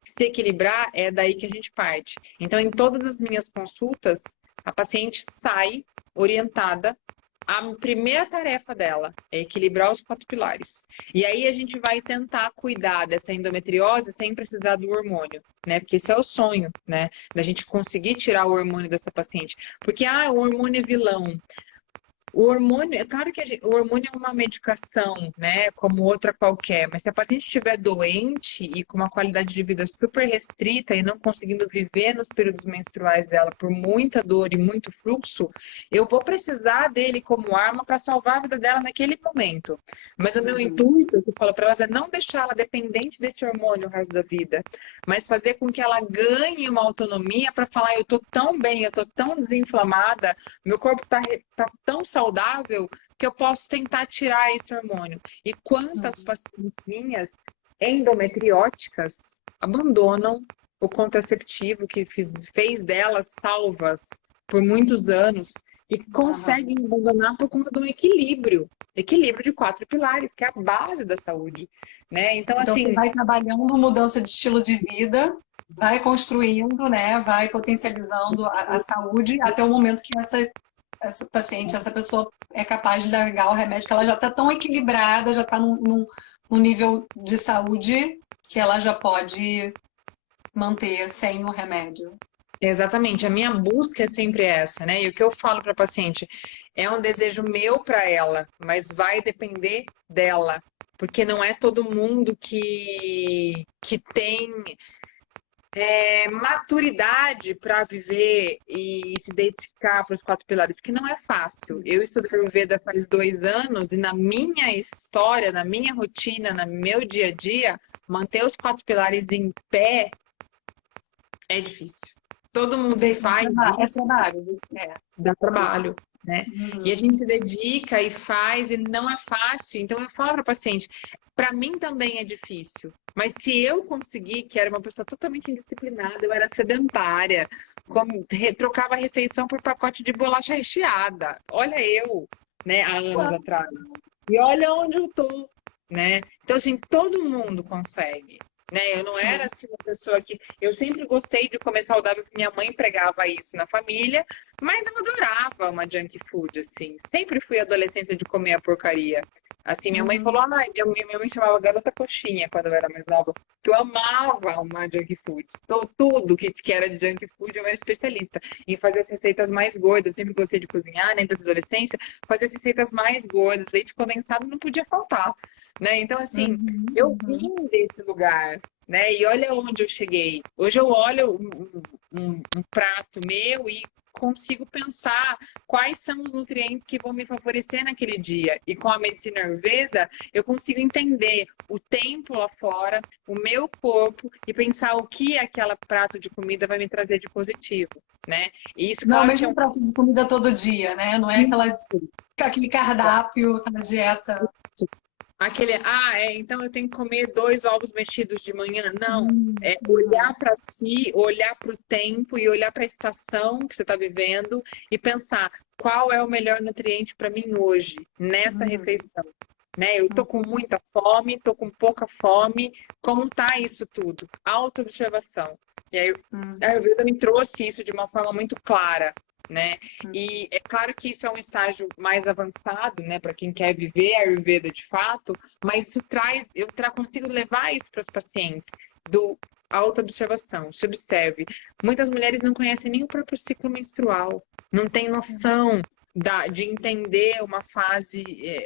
se equilibrar, é daí que a gente parte. Então, em todas as minhas consultas, a paciente sai orientada. A primeira tarefa dela é equilibrar os 4 pilares. E aí a gente vai tentar cuidar dessa endometriose sem precisar do hormônio, né? Porque esse é o sonho, né? Da gente conseguir tirar o hormônio dessa paciente. Porque, o hormônio é vilão. O hormônio, é claro que o hormônio é uma medicação, né, como outra qualquer, mas se a paciente estiver doente e com uma qualidade de vida super restrita e não conseguindo viver nos períodos menstruais dela por muita dor e muito fluxo, eu vou precisar dele como arma para salvar a vida dela naquele momento. Mas o meu intuito, eu falo para elas, é não deixá-la dependente desse hormônio o resto da vida, mas fazer com que ela ganhe uma autonomia para falar, eu tô tão bem, eu tô tão desinflamada, meu corpo tá tão saudável que eu posso tentar tirar esse hormônio. E quantas pacientes minhas endometrióticas abandonam o contraceptivo que fez delas salvas por muitos anos e conseguem abandonar por conta do equilíbrio de 4 pilares, que é a base da saúde, né? Então assim, você vai trabalhando mudança de estilo de vida, vai construindo, né? Vai potencializando a saúde até o momento que essa paciente, essa pessoa é capaz de largar o remédio, que ela já está tão equilibrada, já está num nível de saúde que ela já pode manter sem o remédio. Exatamente, a minha busca é sempre essa, né? E o que eu falo para a paciente é um desejo meu para ela, mas vai depender dela, porque não é todo mundo que tem maturidade para viver e se dedicar para os 4 pilares, porque não é fácil. Eu estudei Ayurveda faz 2 anos e na minha história, na minha rotina, no meu dia a dia, manter os 4 pilares em pé é difícil. Todo mundo faz isso. Dá trabalho, né? E a gente se dedica e faz e não é fácil. Então eu falo para o paciente, para mim também é difícil. Mas se eu conseguir, que era uma pessoa totalmente indisciplinada, eu era sedentária, trocava a refeição por pacote de bolacha recheada. Olha eu, né, há anos atrás. E olha onde eu tô, né? Então assim, todo mundo consegue. Né? Eu não era assim uma pessoa que... Eu sempre gostei de comer saudável, porque minha mãe pregava isso na família, mas eu adorava uma junk food, assim. Sempre fui adolescência de comer a porcaria. Assim, minha mãe Uhum. falou, minha mãe chamava garota coxinha quando eu era mais nova, que eu amava uma junk food. Então, tudo que era de junk food, eu era especialista em fazer as receitas mais gordas. Eu sempre gostei de cozinhar, né, desde a adolescência, fazer as receitas mais gordas, leite condensado não podia faltar, né? Então, assim, Uhum. eu Uhum. vim desse lugar, né? E olha onde eu cheguei. Hoje eu olho um prato meu e consigo pensar quais são os nutrientes que vão me favorecer naquele dia. E com a medicina Ayurveda, eu consigo entender o tempo lá fora, o meu corpo e pensar o que aquela prato de comida vai me trazer de positivo, né? E isso, Não é o claro que é mesmo um prato de comida todo dia, né? Não é aquele cardápio, aquela dieta. aquele, então eu tenho que comer 2 ovos mexidos de manhã. Não, é olhar Uhum. para si, olhar para o tempo e olhar para a estação que você está vivendo e pensar qual é o melhor nutriente para mim hoje, nessa Uhum. refeição. Né? Eu tô com muita fome, tô com pouca fome, como tá isso tudo? Autoobservação. E aí, a Uhum. Ayurveda me trouxe isso de uma forma muito clara, né? Uhum. E é claro que isso é um estágio mais avançado, né, para quem quer viver a Ayurveda de fato, mas isso traz, consigo levar isso para os pacientes do autoobservação. Se observe. Muitas mulheres não conhecem nem o próprio ciclo menstrual, não têm noção de entender uma fase,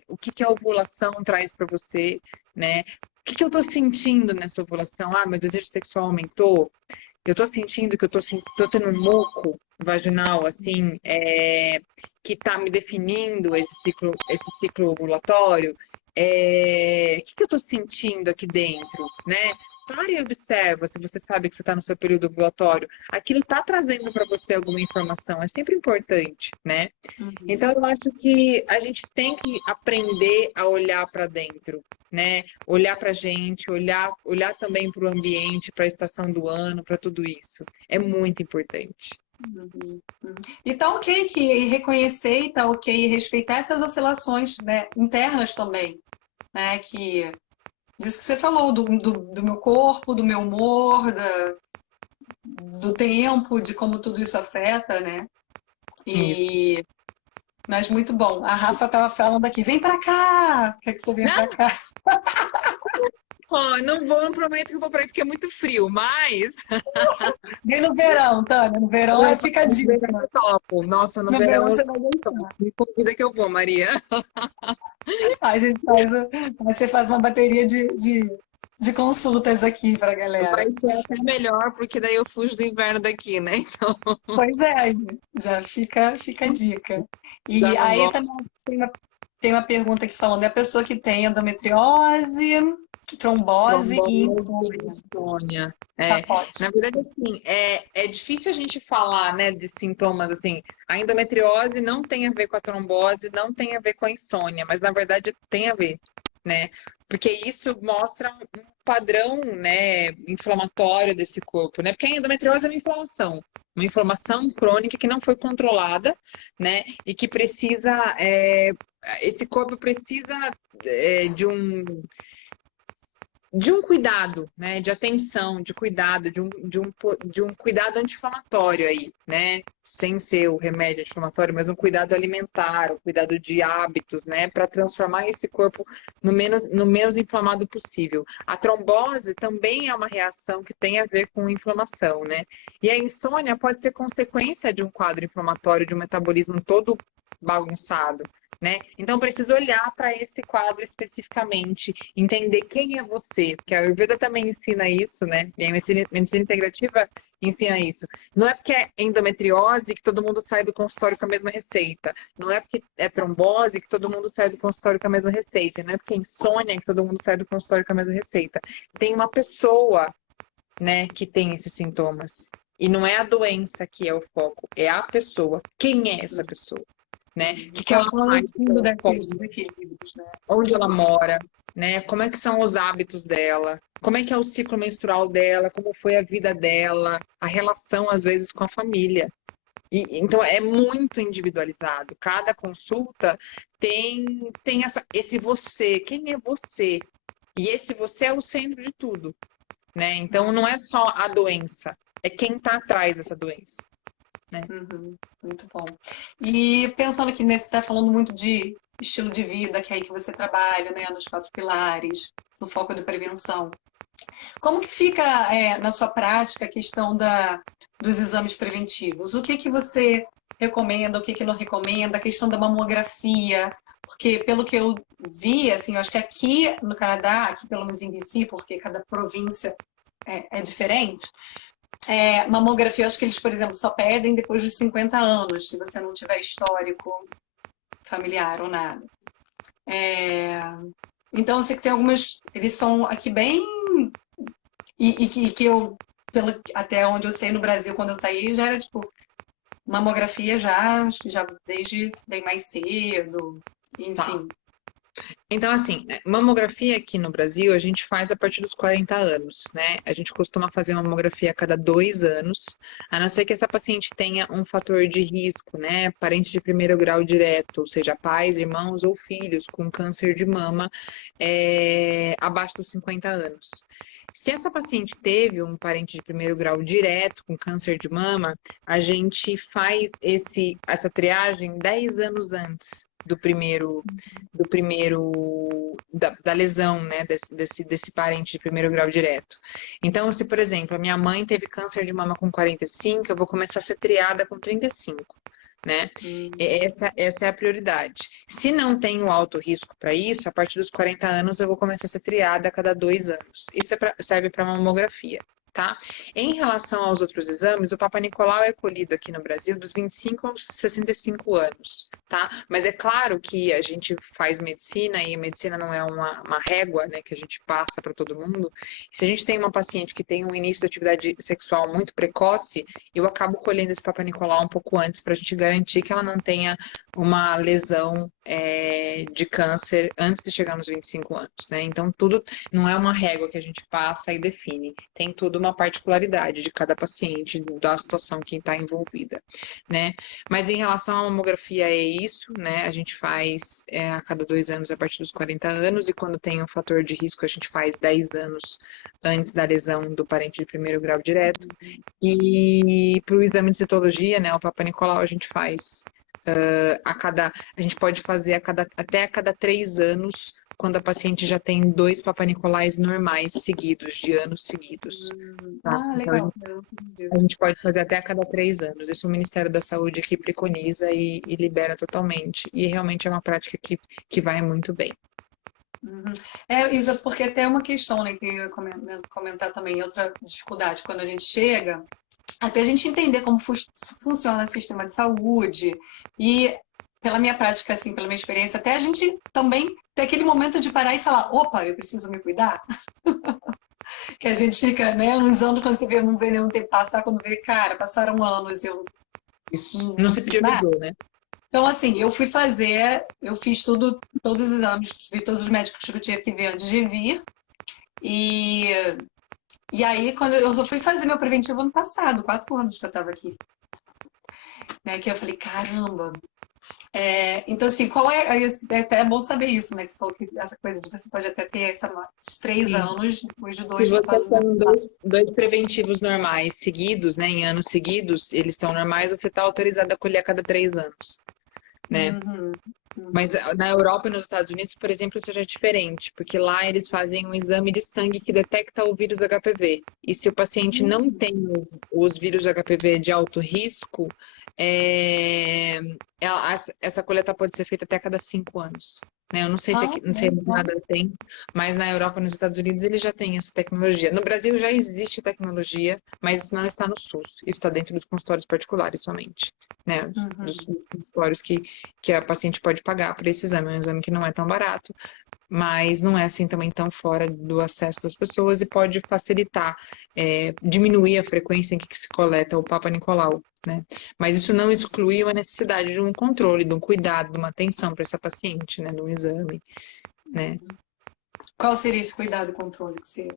o que a ovulação traz para você, né? O que eu estou sentindo nessa ovulação? Ah, meu desejo sexual aumentou. Eu tô sentindo que tô tendo um muco vaginal, assim, que tá me definindo esse ciclo ovulatório. O que eu tô sentindo aqui dentro, né? Pare e observa se você sabe que você está no seu período ovulatório. Aquilo está trazendo para você alguma informação, é sempre importante, né? Uhum. Então, eu acho que a gente tem que aprender a olhar para dentro, né? Olhar para a gente, olhar também para o ambiente, para a estação do ano, para tudo isso. É muito importante. Uhum. Uhum. E tá ok que reconhecer e tá ok respeitar essas oscilações, né, internas também, né? Que disso que você falou, do meu corpo, do meu humor, do tempo, de como tudo isso afeta, né? Isso. E mas muito bom. A Rafa tava falando aqui, vem pra cá! Quer que você venha pra Não, cá? ó, não vou, não prometo que eu vou para aí porque é muito frio, mas Vem no verão, Tânia. No verão no fica a verão dica. eu topo. Nossa, no No verão verão eu você vai topo. gostar. Me convida que eu vou, Maria. Aí a gente faz, aí você faz uma bateria de consultas aqui pra galera. Vai ser até melhor, porque daí eu fujo do inverno daqui, né? Então, Pois é, já fica a dica. já E não aí gosto. também tem uma pergunta aqui falando, é a pessoa que tem endometriose, trombose e Trombose e insônia. insônia. Tá Na ótimo. verdade, assim, é difícil a gente falar, né, de sintomas, assim, a endometriose não tem a ver com a trombose, não tem a ver com a insônia, mas na verdade tem a ver, né? Porque isso mostra um padrão, né, inflamatório desse corpo, né? Porque a endometriose é uma inflamação crônica que não foi controlada, né? E que precisa, esse corpo precisa, de um cuidado, né? De atenção, de cuidado, de um cuidado anti-inflamatório aí, né? Sem ser o remédio anti-inflamatório, mas um cuidado alimentar, um cuidado de hábitos, né? Para transformar esse corpo no menos inflamado possível. A trombose também é uma reação que tem a ver com inflamação, né? E a insônia pode ser consequência de um quadro inflamatório, de um metabolismo todo bagunçado. Né? Então, precisa olhar para esse quadro especificamente, entender quem é você, porque a Ayurveda também ensina isso, né? E a medicina integrativa ensina isso. Não é porque é endometriose que todo mundo sai do consultório com a mesma receita. Não é porque é trombose que todo mundo sai do consultório com a mesma receita. Não é porque é insônia que todo mundo sai do consultório com a mesma receita. Tem uma pessoa, né, que tem esses sintomas. E não é a doença que é o foco, é a pessoa. Quem é essa pessoa? Né? O que Que é ela o plano faz, de fundo desses desequilíbrios, né? onde ela mora, né? Como é que são os hábitos dela, como é que é o ciclo menstrual dela, como foi a vida dela, a relação às vezes com a família. Então é muito individualizado. Cada consulta tem esse você, quem é você? E esse você é o centro de tudo, né? Então não é só a doença, é quem está atrás dessa doença, né? Muito bom. E pensando que você está falando muito de estilo de vida, que é aí que você trabalha, né, nos 4 pilares, no foco da prevenção. Como que fica, na sua prática a questão dos exames preventivos? O que que você recomenda, o que que não recomenda? A questão da mamografia, porque pelo que eu vi, assim, eu acho que aqui no Canadá, aqui pelo menos em BC, porque cada província é diferente, mamografia, eu acho que eles, por exemplo, só pedem depois dos 50 anos, se você não tiver histórico familiar ou nada. Então, eu sei que tem algumas, eles são aqui bem que eu, até onde eu sei no Brasil, quando eu saí, já era tipo mamografia já, acho que já desde bem mais cedo, Tá. enfim. Então, assim, mamografia aqui no Brasil a gente faz a partir dos 40 anos, né? A gente costuma fazer mamografia a cada 2 anos, a não ser que essa paciente tenha um fator de risco, né? Parente de primeiro grau direto, ou seja, pais, irmãos ou filhos com câncer de mama abaixo dos 50 anos. Se essa paciente teve um parente de primeiro grau direto com câncer de mama, a gente faz essa triagem 10 anos antes da lesão, né, desse parente de primeiro grau direto. Então, se, por exemplo, a minha mãe teve câncer de mama com 45, eu vou começar a ser triada com 35, né? Essa é a prioridade. Se não tenho alto risco para isso, a partir dos 40 anos eu vou começar a ser triada a cada 2 anos. Isso serve para mamografia. Tá? Em relação aos outros exames, o Papa Nicolau é colhido aqui no Brasil dos 25 aos 65 anos, tá? Mas é claro que a gente faz medicina e medicina não é uma régua, né, que a gente passa para todo mundo. Se a gente tem uma paciente que tem um início de atividade sexual muito precoce, eu acabo colhendo esse Papa Nicolau um pouco antes para a gente garantir que ela não tenha uma lesão de câncer antes de chegar nos 25 anos, né? Então, tudo não é uma régua que a gente passa e define. Tem toda uma particularidade de cada paciente, da situação que está envolvida, né? Mas em relação à mamografia é isso, né? A gente faz a cada 2 anos a partir dos 40 anos e quando tem um fator de risco a gente faz 10 anos antes da lesão do parente de primeiro grau direto. E para o exame de citologia, né? O Papa Nicolau a gente faz a gente pode fazer até a cada 3 anos, quando a paciente já tem 2 Papa Nicolais normais seguidos, de anos seguidos. Tá? Então, Legal. a gente pode fazer até a cada 3 anos. Isso o Ministério da Saúde aqui preconiza e libera totalmente. E realmente é uma prática que vai muito bem. Isa, porque até uma questão, né, que eu ia comentar também, outra dificuldade, quando a gente chega, até a gente entender como funciona o sistema de saúde e pela minha prática, assim, pela minha experiência, até a gente também ter aquele momento de parar e falar, opa, eu preciso me cuidar. Que a gente fica, né, uns anos quando você vê, não vê nenhum tempo passar, quando vê, cara, passaram anos, eu Isso. Não se priorizou, né? Então, assim, eu fiz todos os exames, vi todos os médicos que eu tinha que ver antes de vir. E aí, quando eu só fui fazer meu preventivo ano passado, 4 anos que eu estava aqui. Né, que eu falei, caramba. Então, assim, é até bom saber isso, né? Que você falou que essa coisa de você pode até ter, sei lá, 3 Sim. anos, depois de Se 2 você por causa tem dois preventivos normais seguidos, né, em anos seguidos, eles estão normais, você está autorizado a colher a cada 3 anos, né? Mas na Europa e nos Estados Unidos, por exemplo, isso já é diferente, porque lá eles fazem um exame de sangue que detecta o vírus HPV. E se o paciente não tem os vírus HPV de alto risco, essa coleta pode ser feita até a cada 5 anos. Né? Eu não sei se aqui, não sei se nada tem, mas na Europa e nos Estados Unidos eles já têm essa tecnologia. No Brasil já existe tecnologia, mas isso não está no SUS. Isso está dentro dos consultórios particulares somente, né? Dos consultórios que a paciente pode pagar por esse exame. É um exame que não é tão barato, mas não é assim também tão fora do acesso das pessoas e pode facilitar, diminuir a frequência em que se coleta o Papa Nicolau, né? Mas isso não exclui a necessidade de um controle, de um cuidado, de uma atenção para essa paciente, né? De um exame, né? Qual seria esse cuidado e controle que você...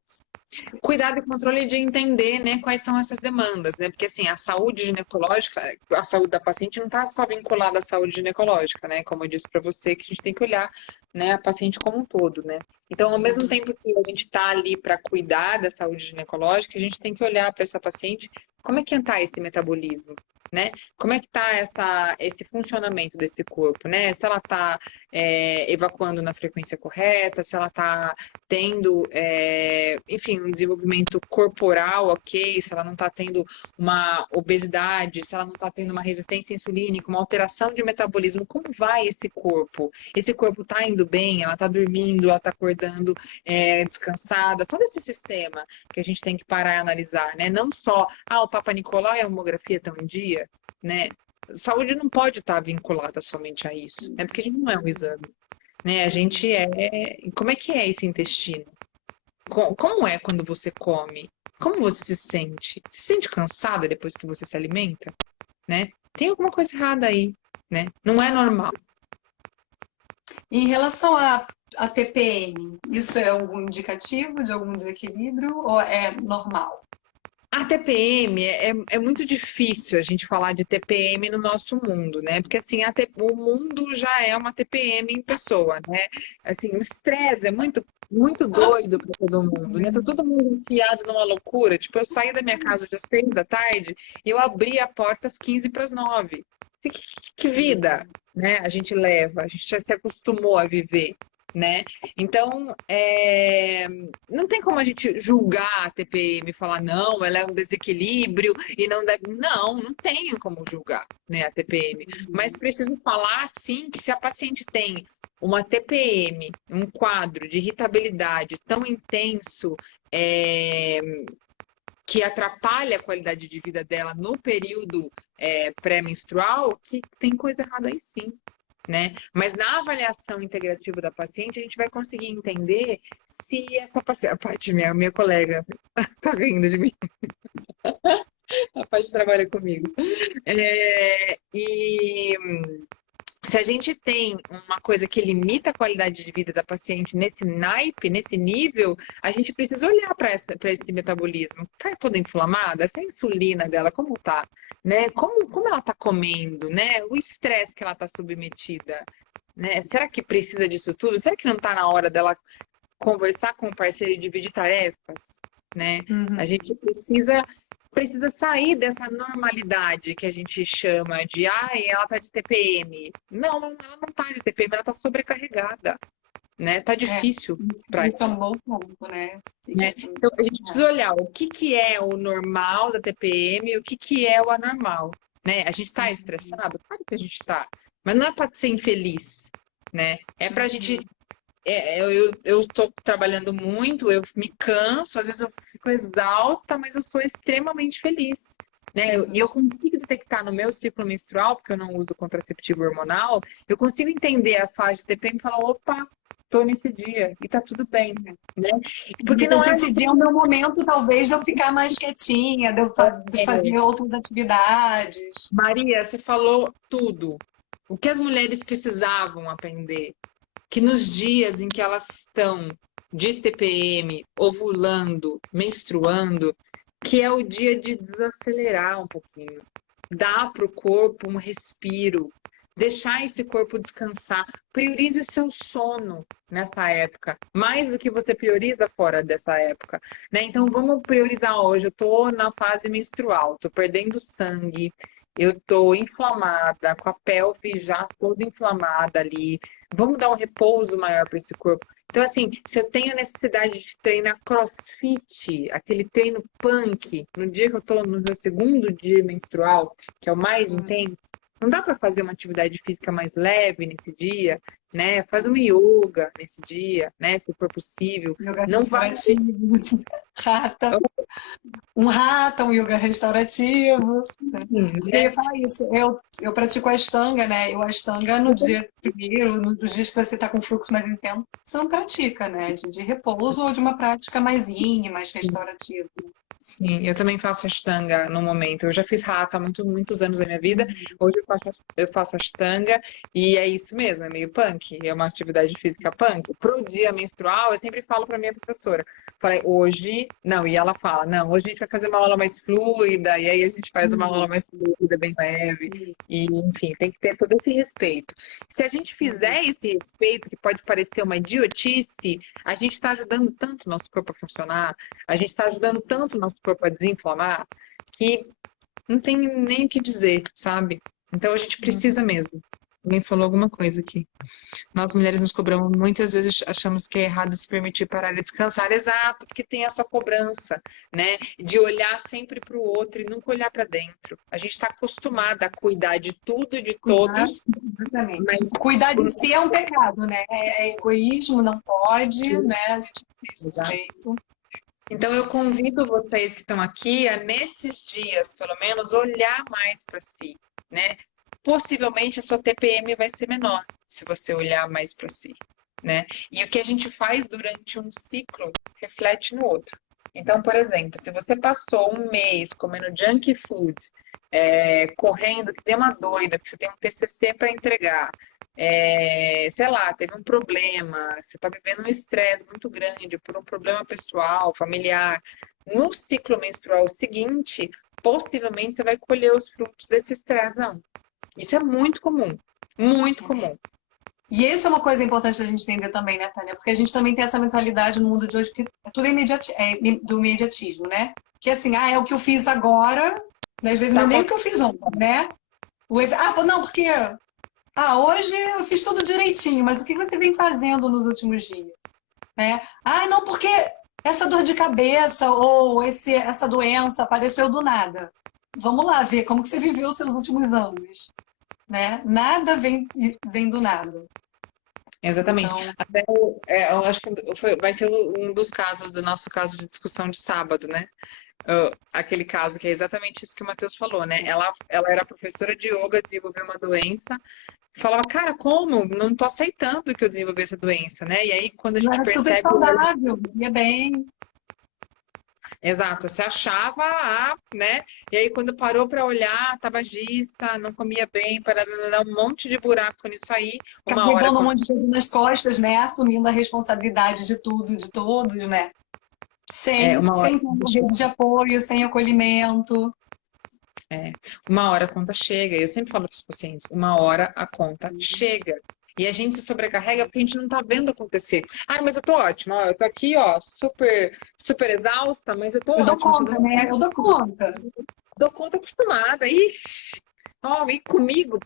Cuidado e controle de entender, né, quais são essas demandas, né? Porque assim, a saúde ginecológica, a saúde da paciente não está só vinculada à saúde ginecológica, né? Como eu disse para você, que a gente tem que olhar, né, a paciente como um todo, né? Então, ao mesmo tempo que a gente está ali para cuidar da saúde ginecológica, a gente tem que olhar para essa paciente como é que está esse metabolismo, né? Como é que está esse funcionamento desse corpo, né? Se ela está evacuando na frequência correta, se ela está tendo, enfim, um desenvolvimento corporal ok, se ela não está tendo uma obesidade, se ela não está tendo uma resistência insulínica, uma alteração de metabolismo, como vai esse corpo? Esse corpo está indo bem? Ela está dormindo? Ela está acordando descansada? Todo esse sistema que a gente tem que parar e analisar, né? Não só, o Papa Nicolau e a mamografia estão em dia, né? Saúde não pode estar vinculada somente a isso, né? Porque a gente não é um exame, né? A gente é... Como é que é esse intestino? Como é quando você come? Como você se sente? Se sente cansada depois que você se alimenta, né? Tem alguma coisa errada aí, né? Não é normal. Em relação a TPM, isso é algum indicativo de algum desequilíbrio ou é normal? A TPM é muito difícil a gente falar de TPM no nosso mundo, né? Porque assim, o mundo já é uma TPM em pessoa, né? Assim, o estresse é muito, muito doido para todo mundo, né? Tá todo mundo enfiado numa loucura. Tipo, eu saí da minha casa às 6 da tarde e eu abri a porta às 15 para as 9. Que vida, né? A gente leva, a gente já se acostumou a viver, né? Então, não tem como a gente julgar a TPM e falar, não, ela é um desequilíbrio e não deve... Não tenho como julgar, né, a TPM. Mas preciso falar, sim, que se a paciente tem uma TPM, um quadro de irritabilidade tão intenso, que atrapalha a qualidade de vida dela no período pré-menstrual, que tem coisa errada aí sim. Né? Mas na avaliação integrativa da paciente, a gente vai conseguir entender se essa paciente... A Paty, minha colega, tá rindo de mim. A Paty trabalha comigo. E se a gente tem uma coisa que limita a qualidade de vida da paciente nesse naipe, nesse nível, a gente precisa olhar para esse metabolismo. Tá toda inflamada? Essa insulina dela, como tá? Né? Como ela tá comendo? Né? O estresse que ela tá submetida. Né? Será que precisa disso tudo? Será que não tá na hora dela conversar com o parceiro e dividir tarefas? Né? A gente precisa sair dessa normalidade que a gente chama de ela tá de TPM. Não, ela não tá de TPM, ela tá sobrecarregada, né? Tá difícil para isso é um bom ponto, né? né? Então, a gente precisa olhar o que é o normal da TPM e o que é o anormal, né? A gente tá estressado? Claro que a gente tá, mas não é para ser infeliz, né? É pra gente... eu estou trabalhando muito, eu me canso, às vezes eu fico exausta, mas eu sou extremamente feliz, né? E eu consigo detectar no meu ciclo menstrual, porque eu não uso contraceptivo hormonal, eu consigo entender a fase de TPM e falar, opa, tô nesse dia e tá tudo bem, né? Porque não é... Esse dia é o meu momento, talvez, de eu ficar mais quietinha, de eu fazer outras atividades. Maria, você falou tudo. O que as mulheres precisavam aprender? Que nos dias em que elas estão de TPM, ovulando, menstruando, que é o dia de desacelerar um pouquinho, dar para o corpo um respiro, deixar esse corpo descansar, priorize seu sono nessa época, mais do que você prioriza fora dessa época, né? Então vamos priorizar hoje, eu tô na fase menstrual, tô perdendo sangue, eu tô inflamada, com a pelve já toda inflamada ali. Vamos dar um repouso maior para esse corpo. Então, assim, se eu tenho a necessidade de treinar CrossFit, aquele treino punk, no dia que eu tô no meu segundo dia menstrual, que é o mais intenso, não dá para fazer uma atividade física mais leve nesse dia, né? Faz uma yoga nesse dia, né? Se for possível. Yoga Não vai... Rata. Um yoga restaurativo. Eu ia falar isso. Eu pratico a Ashtanga, né? Eu Ashtanga no dia primeiro, nos dias que você está com fluxo mais intenso, você não pratica, né? De repouso ou de uma prática mais yin, mais restaurativa. Sim, eu também faço Ashtanga no momento. Eu já fiz Hatha há muitos anos da minha vida. Hoje eu faço Ashtanga e é isso mesmo, é meio punk. É uma atividade física punk. Pro dia menstrual, eu sempre falo para minha professora. Falei, hoje... Não, e ela fala, não, hoje a gente vai fazer uma aula mais fluida, e aí a gente faz uma aula mais fluida, bem leve. E, enfim, tem que ter todo esse respeito. Se a gente fizer esse respeito, que pode parecer uma idiotice, a gente está ajudando tanto o nosso corpo a funcionar, a gente está ajudando tanto o nosso corpo a desinflamar, que não tem nem o que dizer, sabe? Então a gente precisa mesmo, Alguém falou alguma coisa aqui. Nós mulheres nos cobramos muitas vezes, achamos que é errado se permitir parar de descansar. Exato, porque tem essa cobrança, né? De olhar sempre para o outro e nunca olhar para dentro. A gente está acostumada a cuidar de tudo e de Cuidar, todos, exatamente. mas Cuidar de si é um pecado, né? É egoísmo, não pode, né? A gente não tem esse jeito. então, eu convido vocês que estão aqui a, nesses dias, pelo menos, olhar mais para si, né? Possivelmente a sua TPM vai ser menor se você olhar mais para si, né? E o que a gente faz durante um ciclo reflete no outro. Então, por exemplo, se você passou um mês comendo junk food, correndo que deu uma doida, porque você tem um TCC para entregar, sei lá, teve um problema, você está vivendo um estresse muito grande por um problema pessoal, familiar. No ciclo menstrual seguinte, possivelmente você vai colher os frutos desse estresse, não. Isso é muito comum, muito comum. E isso é uma coisa importante da gente entender também, né, Tânia? Porque a gente também tem essa mentalidade no mundo de hoje que tudo é do imediatismo, né? Que assim, é o que eu fiz agora, né? Às vezes não é nem o que eu fiz ontem, né? Não, porque hoje eu fiz tudo direitinho, mas o que você vem fazendo nos últimos dias? Né? Não, porque essa dor de cabeça ou essa doença apareceu do nada. Vamos lá ver como que você viveu os seus últimos anos. Né? Nada vem do nada. Exatamente. Então, Até eu acho que vai ser um dos casos do nosso caso de discussão de sábado, né? Aquele caso que é exatamente isso que o Matheus falou, né? Ela era professora de yoga, desenvolveu uma doença, falava, cara, como? Não tô aceitando que eu desenvolvi essa doença, né? E aí, quando a eu gente era super percebe. saudável, ia bem. Exato, se achava, né? E aí, quando parou para olhar, tabagista, não comia bem, um monte de buraco nisso aí, uma hora. Carregando um monte de coisa nas costas, né? Assumindo a responsabilidade de tudo, de todos, né? Sem Uma hora. ter uma rede de apoio, sem acolhimento. Uma hora a conta chega. Eu sempre falo para os pacientes, uma hora a conta chega. E a gente se sobrecarrega porque a gente não está vendo acontecer. Mas eu tô ótima, eu tô aqui, ó, super, super exausta, mas eu tô Eu dou ótima. conta, né? Eu dou conta. Dou conta acostumada. Ixi, e comigo,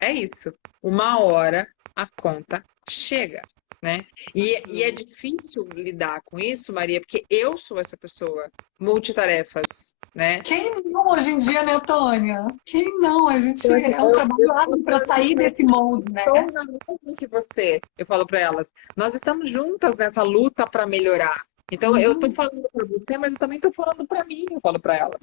é isso. Uma hora a conta chega, né? E é difícil lidar com isso, Maria, porque eu sou essa pessoa multitarefas, né? Quem não hoje em dia, né, Tônia? Quem não? A gente é um trabalho árduo para sair desse molde, né? Estou na mesma que você, eu falo para elas. Nós estamos juntas nessa luta para melhorar. Então, eu estou falando para você, mas eu também estou falando para mim, eu falo para elas,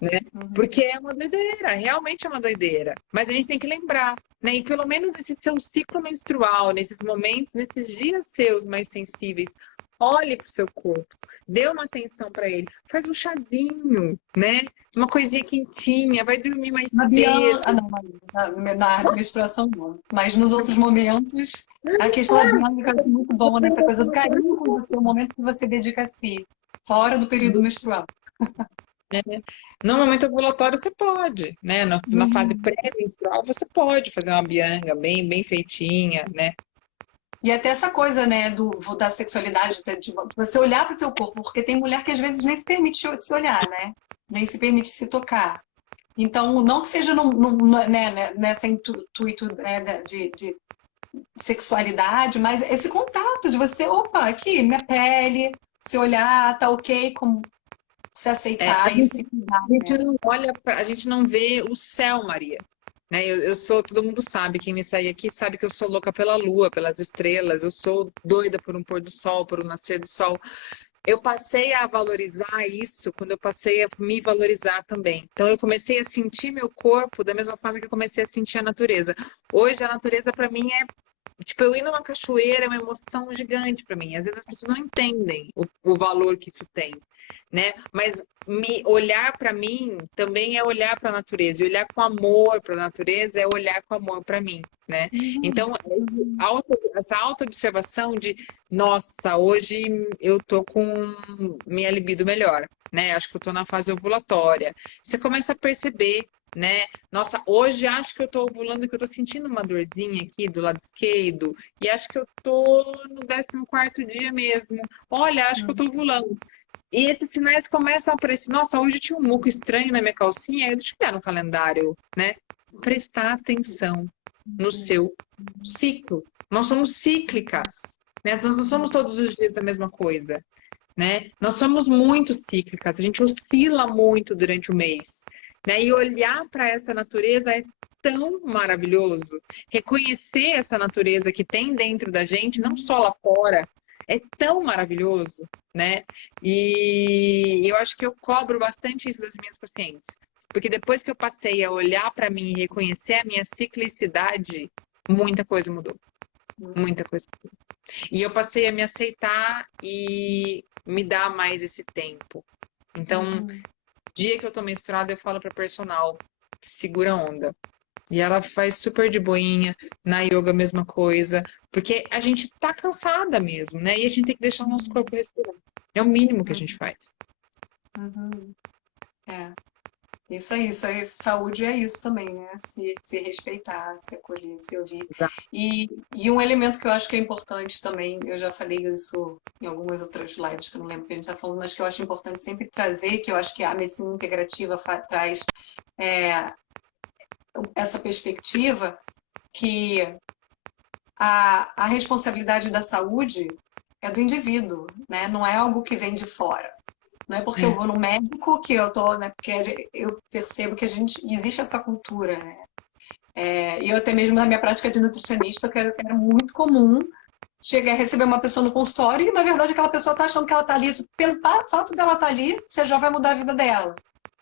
né? Porque é uma doideira, realmente é uma doideira. Mas a gente tem que lembrar, né? E pelo menos nesse seu ciclo menstrual, nesses momentos, nesses dias seus mais sensíveis, olhe para o seu corpo, dê uma atenção para ele, faz um chazinho, né? Uma coisinha quentinha, vai dormir mais cedo. Na menstruação não. Mas nos outros momentos, a questão da dinâmica é muito boa nessa coisa do carinho com você, o momento que você dedica a si, fora do período menstrual. No momento ovulatório você pode, né? Na fase pré-menstrual você pode fazer uma bianga bem, bem feitinha, né? E até essa coisa, né, da sexualidade, de você olhar para o teu corpo, porque tem mulher que às vezes nem se permite se olhar, né? Nem se permite se tocar. Então, não que seja nessa intuito, né, de sexualidade, mas esse contato de você, opa, aqui, minha pele, se olhar, tá ok, como se aceitar e se cuidar. A gente não olha, a gente não vê o céu, Maria. Né? Eu sou, todo mundo sabe, quem me segue aqui sabe que eu sou louca pela lua, pelas estrelas, eu sou doida por um pôr do sol, por um nascer do sol. Eu passei a valorizar isso quando eu passei a me valorizar também. Então eu comecei a sentir meu corpo da mesma forma que eu comecei a sentir a natureza. Hoje a natureza para mim é tipo, eu ir numa cachoeira é uma emoção gigante para mim. Às vezes as pessoas não entendem o valor que isso tem, né? Mas olhar para mim também é olhar para a natureza. E olhar com amor para a natureza é olhar com amor para mim, né? Então, essa auto-observação de, nossa, hoje eu tô com minha libido melhor, né? Acho que eu tô na fase ovulatória. Você começa a perceber, né? Nossa, hoje acho que eu tô ovulando, que eu tô sentindo uma dorzinha aqui do lado esquerdo, e acho que eu tô no 14º dia mesmo. Olha, acho que eu tô ovulando. E esses sinais começam a aparecer. Nossa, hoje tinha um muco estranho na minha calcinha, deixa eu olhar no calendário, né? Prestar atenção, no seu ciclo. Nós somos cíclicas, né? Nós não somos todos os dias a mesma coisa, né? Nós somos muito cíclicas, a gente oscila muito durante o mês, né? E olhar para essa natureza é tão maravilhoso. Reconhecer essa natureza que tem dentro da gente, não só lá fora, é tão maravilhoso, né? E eu acho que eu cobro bastante isso das minhas pacientes. Porque depois que eu passei a olhar para mim e reconhecer a minha ciclicidade, muita coisa mudou. Muita coisa mudou. E eu passei a me aceitar e me dar mais esse tempo. Então, dia que eu tô menstruada, eu falo pra personal, segura a onda. E ela faz super de boinha, na yoga a mesma coisa, porque a gente tá cansada mesmo, né? E a gente tem que deixar o nosso corpo respirar. É o mínimo que a gente faz. Uhum. É. Isso aí, saúde é isso também, né? Se respeitar, se acolher, se ouvir. Exato. E um elemento que eu acho que é importante também, eu já falei isso em algumas outras lives, que eu não lembro o que a gente está falando, mas que eu acho importante sempre trazer, que eu acho que a medicina integrativa traz essa perspectiva, que a responsabilidade da saúde é do indivíduo, né? Não é algo que vem de fora. Não é porque eu vou no médico que eu tô, né? Porque eu percebo que existe essa cultura, né? E eu até mesmo na minha prática de nutricionista, que era muito comum chegar a receber uma pessoa no consultório e, na verdade, aquela pessoa tá achando que ela tá ali, pelo fato dela estar ali, você já vai mudar a vida dela,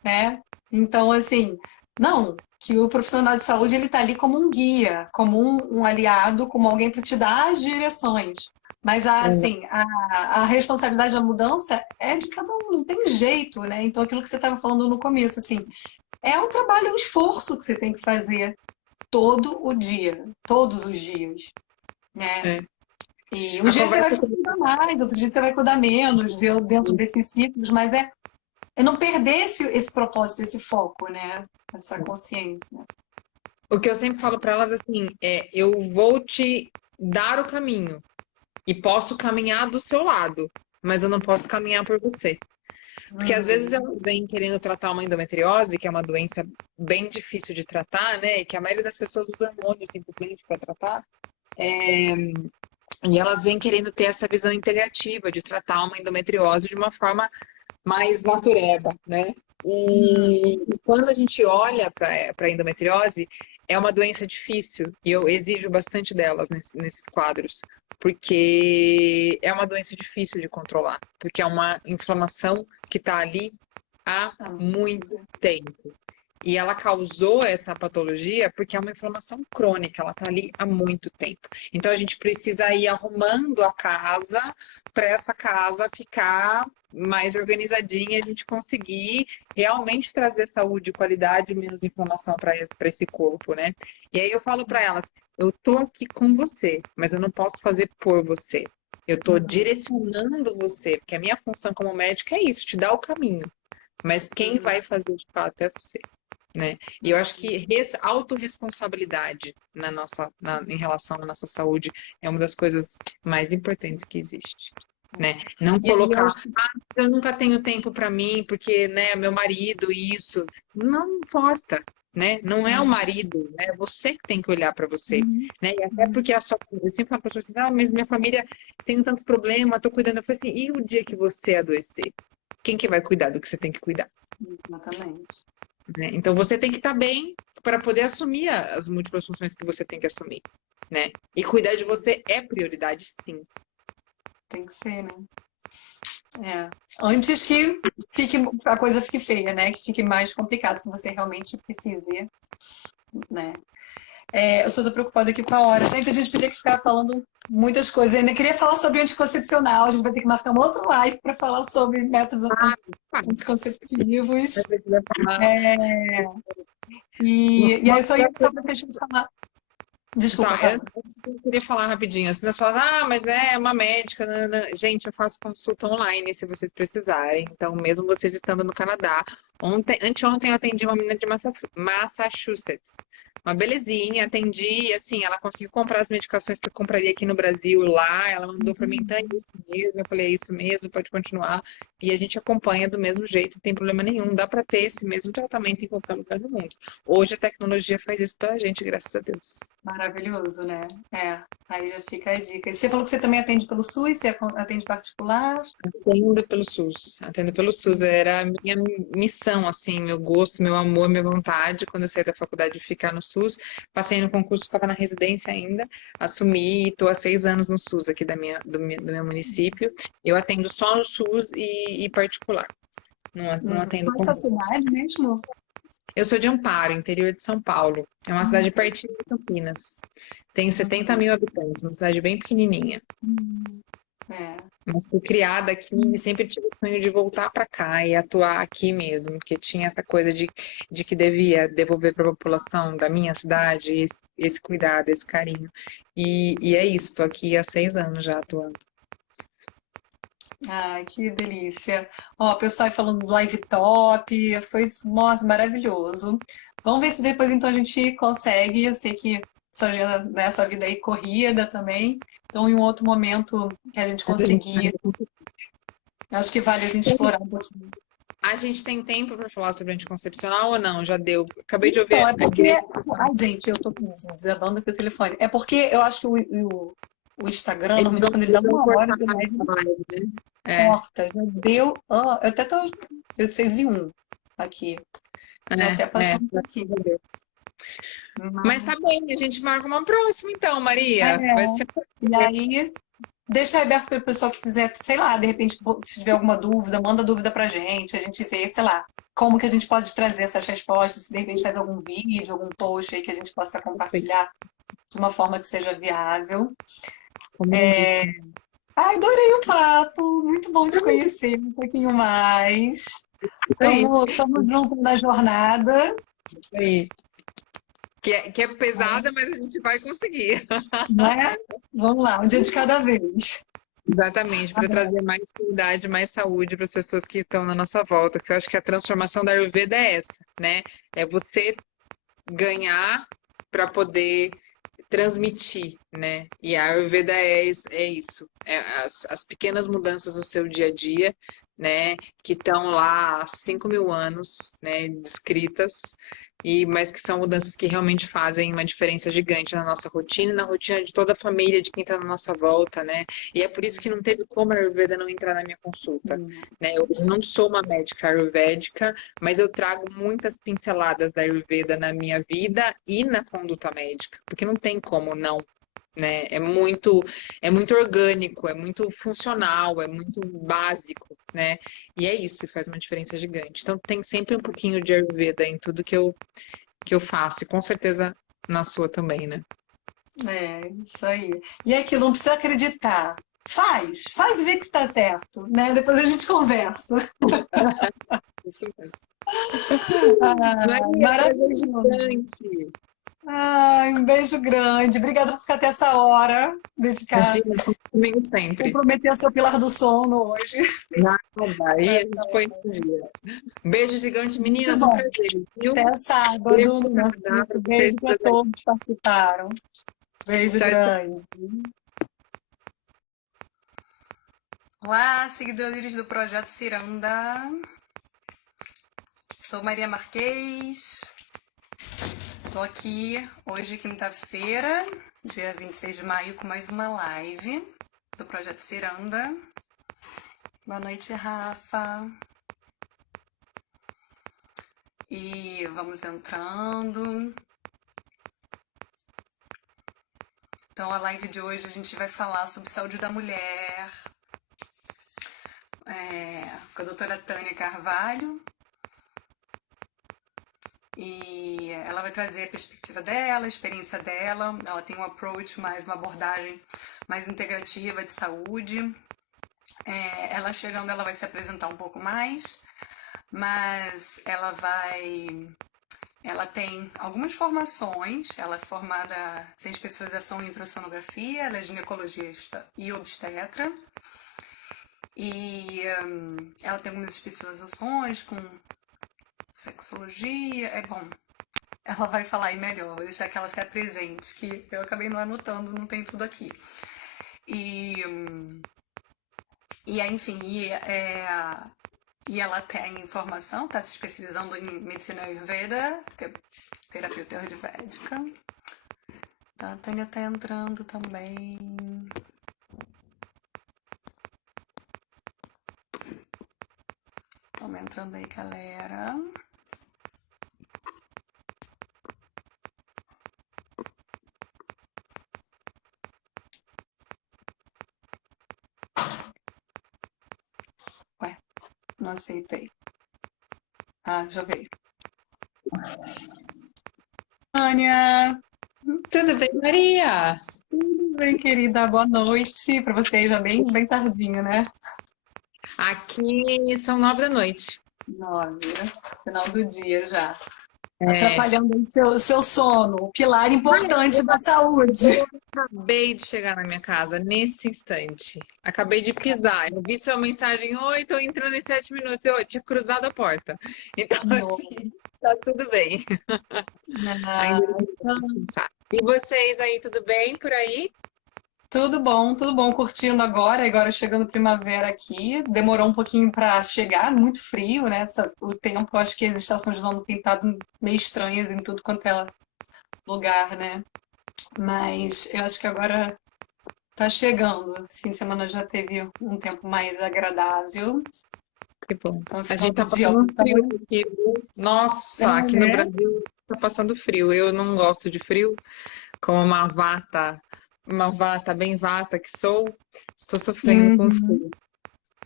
né? Então, assim, não, que o profissional de saúde, ele tá ali como um guia, como um aliado, como alguém para te dar as direções. Mas, assim, a responsabilidade da mudança é de cada um, não tem jeito, né? Então, aquilo que você estava falando no começo, assim, é um trabalho, um esforço que você tem que fazer todo o dia, todos os dias, né? E um dia você vai cuidar mais, outro dia você vai cuidar menos, dentro desses ciclos, mas é não perder esse propósito, esse foco, né? Essa consciência. O que eu sempre falo para elas assim, eu vou te dar o caminho e posso caminhar do seu lado, mas eu não posso caminhar por você. Porque às vezes elas vêm querendo tratar uma endometriose, que é uma doença bem difícil de tratar, né? E que a maioria das pessoas usa hormônio simplesmente para tratar. E elas vêm querendo ter essa visão integrativa de tratar uma endometriose de uma forma mais natureba, né? E quando a gente olha para a endometriose, é uma doença difícil e eu exijo bastante delas nesses quadros, porque é uma doença difícil de controlar, porque é uma inflamação que está ali há muito tempo. E ela causou essa patologia porque é uma inflamação crônica, ela está ali há muito tempo. Então a gente precisa ir arrumando a casa para essa casa ficar mais organizadinha, a gente conseguir realmente trazer saúde, qualidade e menos inflamação para esse corpo, né? E aí eu falo para elas, eu tô aqui com você, mas eu não posso fazer por você. Eu tô direcionando você, porque a minha função como médica é isso, te dar o caminho. Mas quem vai fazer de fato é você. Né? E eu acho que autorresponsabilidade em relação à nossa saúde é uma das coisas mais importantes que existe. Né? Não colocar, eu nunca tenho tempo para mim, porque né, meu marido, isso. Não importa. Né? Não é o marido, né? É você que tem que olhar para você. Né? E até porque eu sempre falo para as pessoas assim, mas minha família tem tanto problema, estou cuidando. Eu falei assim, e o dia que você adoecer? Quem que vai cuidar do que você tem que cuidar? Exatamente. Né? Então você tem que estar bem para poder assumir as múltiplas funções que você tem que assumir, né? E cuidar de você é prioridade, sim. Tem que ser, né? Antes que a coisa fique feia, né? Que fique mais complicado, que você realmente precise, né? Eu só tô preocupada aqui com a hora. Gente, a gente podia ficar falando muitas coisas. Eu ainda queria falar sobre anticoncepcional. A gente vai ter que marcar uma outra live para falar sobre métodos anticonceptivos. E aí só para fechar falar. Desculpa, eu queria falar rapidinho. As pessoas falam, mas é uma médica. Não. Gente, eu faço consulta online se vocês precisarem. Então, mesmo vocês estando no Canadá. Anteontem eu atendi uma menina de Massachusetts. Uma belezinha, atendi, assim, ela conseguiu comprar as medicações que eu compraria aqui no Brasil, lá, ela mandou para mim, tá isso mesmo, eu falei, é isso mesmo, pode continuar, e a gente acompanha do mesmo jeito, não tem problema nenhum, dá para ter esse mesmo tratamento em qualquer lugar do mundo. Hoje a tecnologia faz isso pra gente, graças a Deus. Maravilhoso, né? É, aí já fica a dica. E você falou que você também atende pelo SUS, você atende particular? Atendo pelo SUS, atendo pelo SUS. Era a minha missão, assim, meu gosto, meu amor, minha vontade, quando eu saí da faculdade de ficar no SUS. Passei no concurso, estava na residência ainda, assumi e estou há 6 anos no SUS aqui do meu município. Eu atendo só no SUS e particular, não atendo Qual é a sua concurso. cidade mesmo? Eu sou de Amparo, interior de São Paulo. É uma Ah, cidade tá. pertinho de Campinas. Tem 70 Uhum. mil habitantes, uma cidade bem pequenininha. É. Mas fui criada aqui e sempre tive o sonho de voltar para cá e atuar aqui mesmo, porque tinha essa coisa de que devia devolver para a população da minha cidade esse cuidado, esse carinho. E é isso, estou aqui há 6 anos já atuando. Ai, que delícia. Ó, o pessoal aí falando do live top, foi, nossa, maravilhoso. Vamos ver se depois então a gente consegue. Eu sei que sua agenda, né, sua vida aí corrida também. Então, em um outro momento que a gente Mas a gente conseguir, acho que vale a gente explorar um pouquinho. a gente tem tempo para falar sobre anticoncepcional ou não? Já deu. Acabei de Então, ouvir é a porque. igreja. Ai, gente, eu tô desabando aqui o telefone. É porque eu acho que o Instagram, normalmente, quando ele dá Eles vão uma hora cortar de live, a ele live, né? É, corta. Já deu. Ó, eu até tô. Deu 6:01 aqui. Já até passou um pouquinho. é. Mas Mas, tá bem, a gente marca uma próxima então, Maria. é, Vai ser um e prazer. aí, deixa aberto para o pessoal que quiser, sei lá, de repente, se tiver alguma dúvida, manda dúvida pra gente. A gente vê, sei lá, como que a gente pode trazer essas respostas. Se de repente faz algum vídeo, algum post aí que a gente possa compartilhar de uma forma que seja viável. Combinadíssimo. Ai, adorei o papo, muito bom te conhecer um pouquinho mais. Aí, Estamos juntos na jornada, aí. Que é pesada, mas a gente vai conseguir. né? Vamos lá, um dia de cada vez. Exatamente, para trazer mais qualidade, mais saúde para as pessoas que estão na nossa volta. Que eu acho que a transformação da Ayurveda é essa, né? É você ganhar para poder transmitir, né? E a Ayurveda é isso, é as pequenas mudanças no seu dia a dia, né? Que estão lá há 5.000 anos, né? Descritas, mas que são mudanças que realmente fazem uma diferença gigante na nossa rotina e na rotina de toda a família, de quem está na nossa volta, né? E é por isso que não teve como a Ayurveda não entrar na minha consulta, né? Eu não sou uma médica ayurvédica, mas eu trago muitas pinceladas da Ayurveda na minha vida e na conduta médica, porque não tem como não, né? É muito orgânico, é muito funcional, é muito básico, né? E é isso, e faz uma diferença gigante. Então tem sempre um pouquinho de Ayurveda em tudo que eu faço, e com certeza na sua também, né? É, isso aí. E é aquilo, não precisa acreditar. Faz e vê que está certo, né? Depois a gente conversa. Isso mesmo. Ah, Maria, prazer maravilhoso. gigante. Ai, um beijo grande. Obrigada por ficar até essa hora, dedicar, Imagina, comigo sempre. comprometer seu pilar do sono hoje. Nada, aí a gente põe em dia. Beijo gigante, Muito meninas, um bom. prazer, viu? Até Beijo sábado no pro nosso Canadá grupo. para vocês Beijo para todas aí. todos que participaram. Beijo Tchau, tchau. grande. Olá, seguidores do Projeto Ciranda. Sou Maria Marques. Estou aqui hoje, quinta-feira, dia 26 de maio, com mais uma live do Projeto Ciranda. Boa noite, Rafa. E vamos entrando. Então, a live de hoje a gente vai falar sobre saúde da mulher, com a doutora Tânia Carvalho. E ela vai trazer a perspectiva dela, a experiência dela. Ela tem um approach mais, uma abordagem mais integrativa de saúde. Ela chegando, ela vai se apresentar um pouco mais, mas ela tem algumas formações. Ela é formada, tem especialização em ultrassonografia, ela é ginecologista e obstetra. E ela tem algumas especializações com sexologia. É bom, ela vai falar aí melhor, vou deixar que ela se apresente, que eu acabei não anotando, não tem tudo aqui. Enfim, e ela tem formação, está se especializando em medicina Ayurveda, terapeuta ayurvédica. A Tânia tá entrando também. Vamos entrando aí, galera. Ué, não aceitei. Ah, já veio. Tânia, Tudo bem, Maria? tudo bem, querida? Boa noite. Para você aí já bem tardinho, né? Aqui são 9 da noite. 9, final do dia já. É. Atrapalhando aí seu sono, o pilar importante Eu da saúde. acabei de chegar na minha casa nesse instante. Acabei de pisar. Eu vi sua mensagem, oi, tô entrando em 7 minutos. Eu tinha cruzado a porta. Então, assim, tá tudo bem. Ainda Ah, não vou descansar. E vocês aí, tudo bem por aí? tudo bom, curtindo agora chegando primavera aqui. Demorou um pouquinho para chegar, muito frio, né? O tempo, acho que as estações do ano têm estado meio estranhas em tudo quanto é lugar, né? Mas eu acho que agora tá chegando. Fim de semana já teve um tempo mais agradável. Que bom. Então, A gente final do tá dia, ó, passando um tá frio bom, aqui, viu? Nossa, aqui no né? Brasil tá passando frio. Eu não gosto de frio, como uma vata, bem vata que sou, estou sofrendo com Uhum, frio.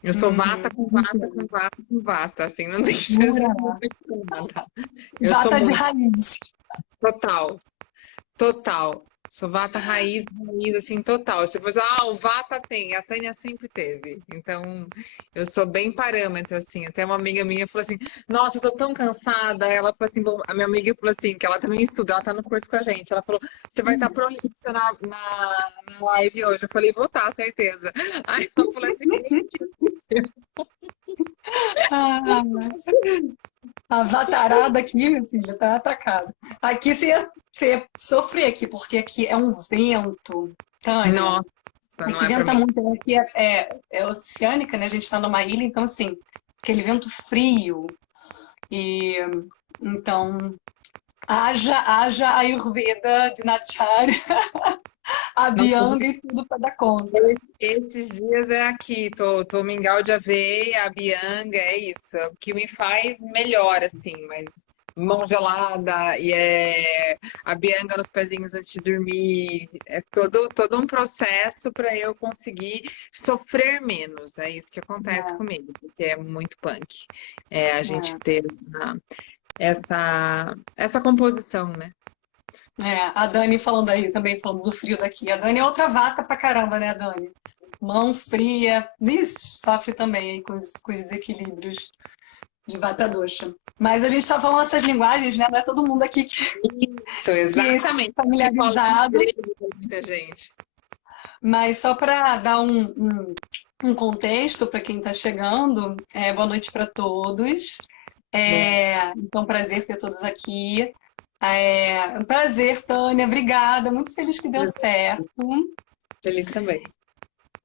Eu sou vata com vata com entendo. vata com vata, assim, não tem Jura? Jesus com nada. Eu sou Data de muito raiz. total. Total. Sou vata raiz, raiz, assim, total. Se você, o vata tem, a Tânia sempre teve. Então, eu sou bem parâmetro, assim. Até uma amiga minha falou assim, nossa, eu tô tão cansada. Ela falou assim, a minha amiga falou assim, que ela também estuda, ela tá no curso com a gente. Ela falou, você vai estar prolixa na live hoje. Eu falei, vou estar, certeza. Aí ela falou assim, gente, Ah, a vatarada aqui, minha filha, tá atacada. Aqui você ia sofrer aqui, porque aqui é um vento, Tânia. nossa, não Aqui é pra venta mim. muito, aqui é oceânica, né? A gente tá numa ilha, então assim, aquele vento frio. E então, haja Ayurveda, Dinacharya, Não Abhyanga e tudo para dar conta. Esses dias é aqui, tô mingau de aveia, a bianga, é isso. É o que me faz melhor, assim, mas mão gelada e a bianga nos pezinhos antes de dormir. É todo um processo para eu conseguir sofrer menos. É isso que acontece É, comigo, porque é muito punk. É a gente é. ter essa composição, né? A Dani falando aí também, falando do frio daqui. A Dani é outra vata pra caramba, né, Dani? Mão fria. Isso, sofre também aí com os desequilíbrios de vata dosha. Mas a gente tá falando essas linguagens, né? Não é todo mundo aqui Isso, que é exatamente. Que fala familiarizado. inglês com muita gente. Mas só para dar um contexto para quem está chegando, boa noite para todos. Então, prazer ter todos aqui. Um prazer, Tânia, obrigada. Muito feliz que deu certo. Feliz também.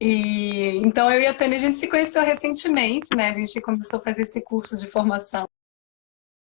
E então eu e a Tânia a gente se conheceu recentemente, né? A gente começou a fazer esse curso de formação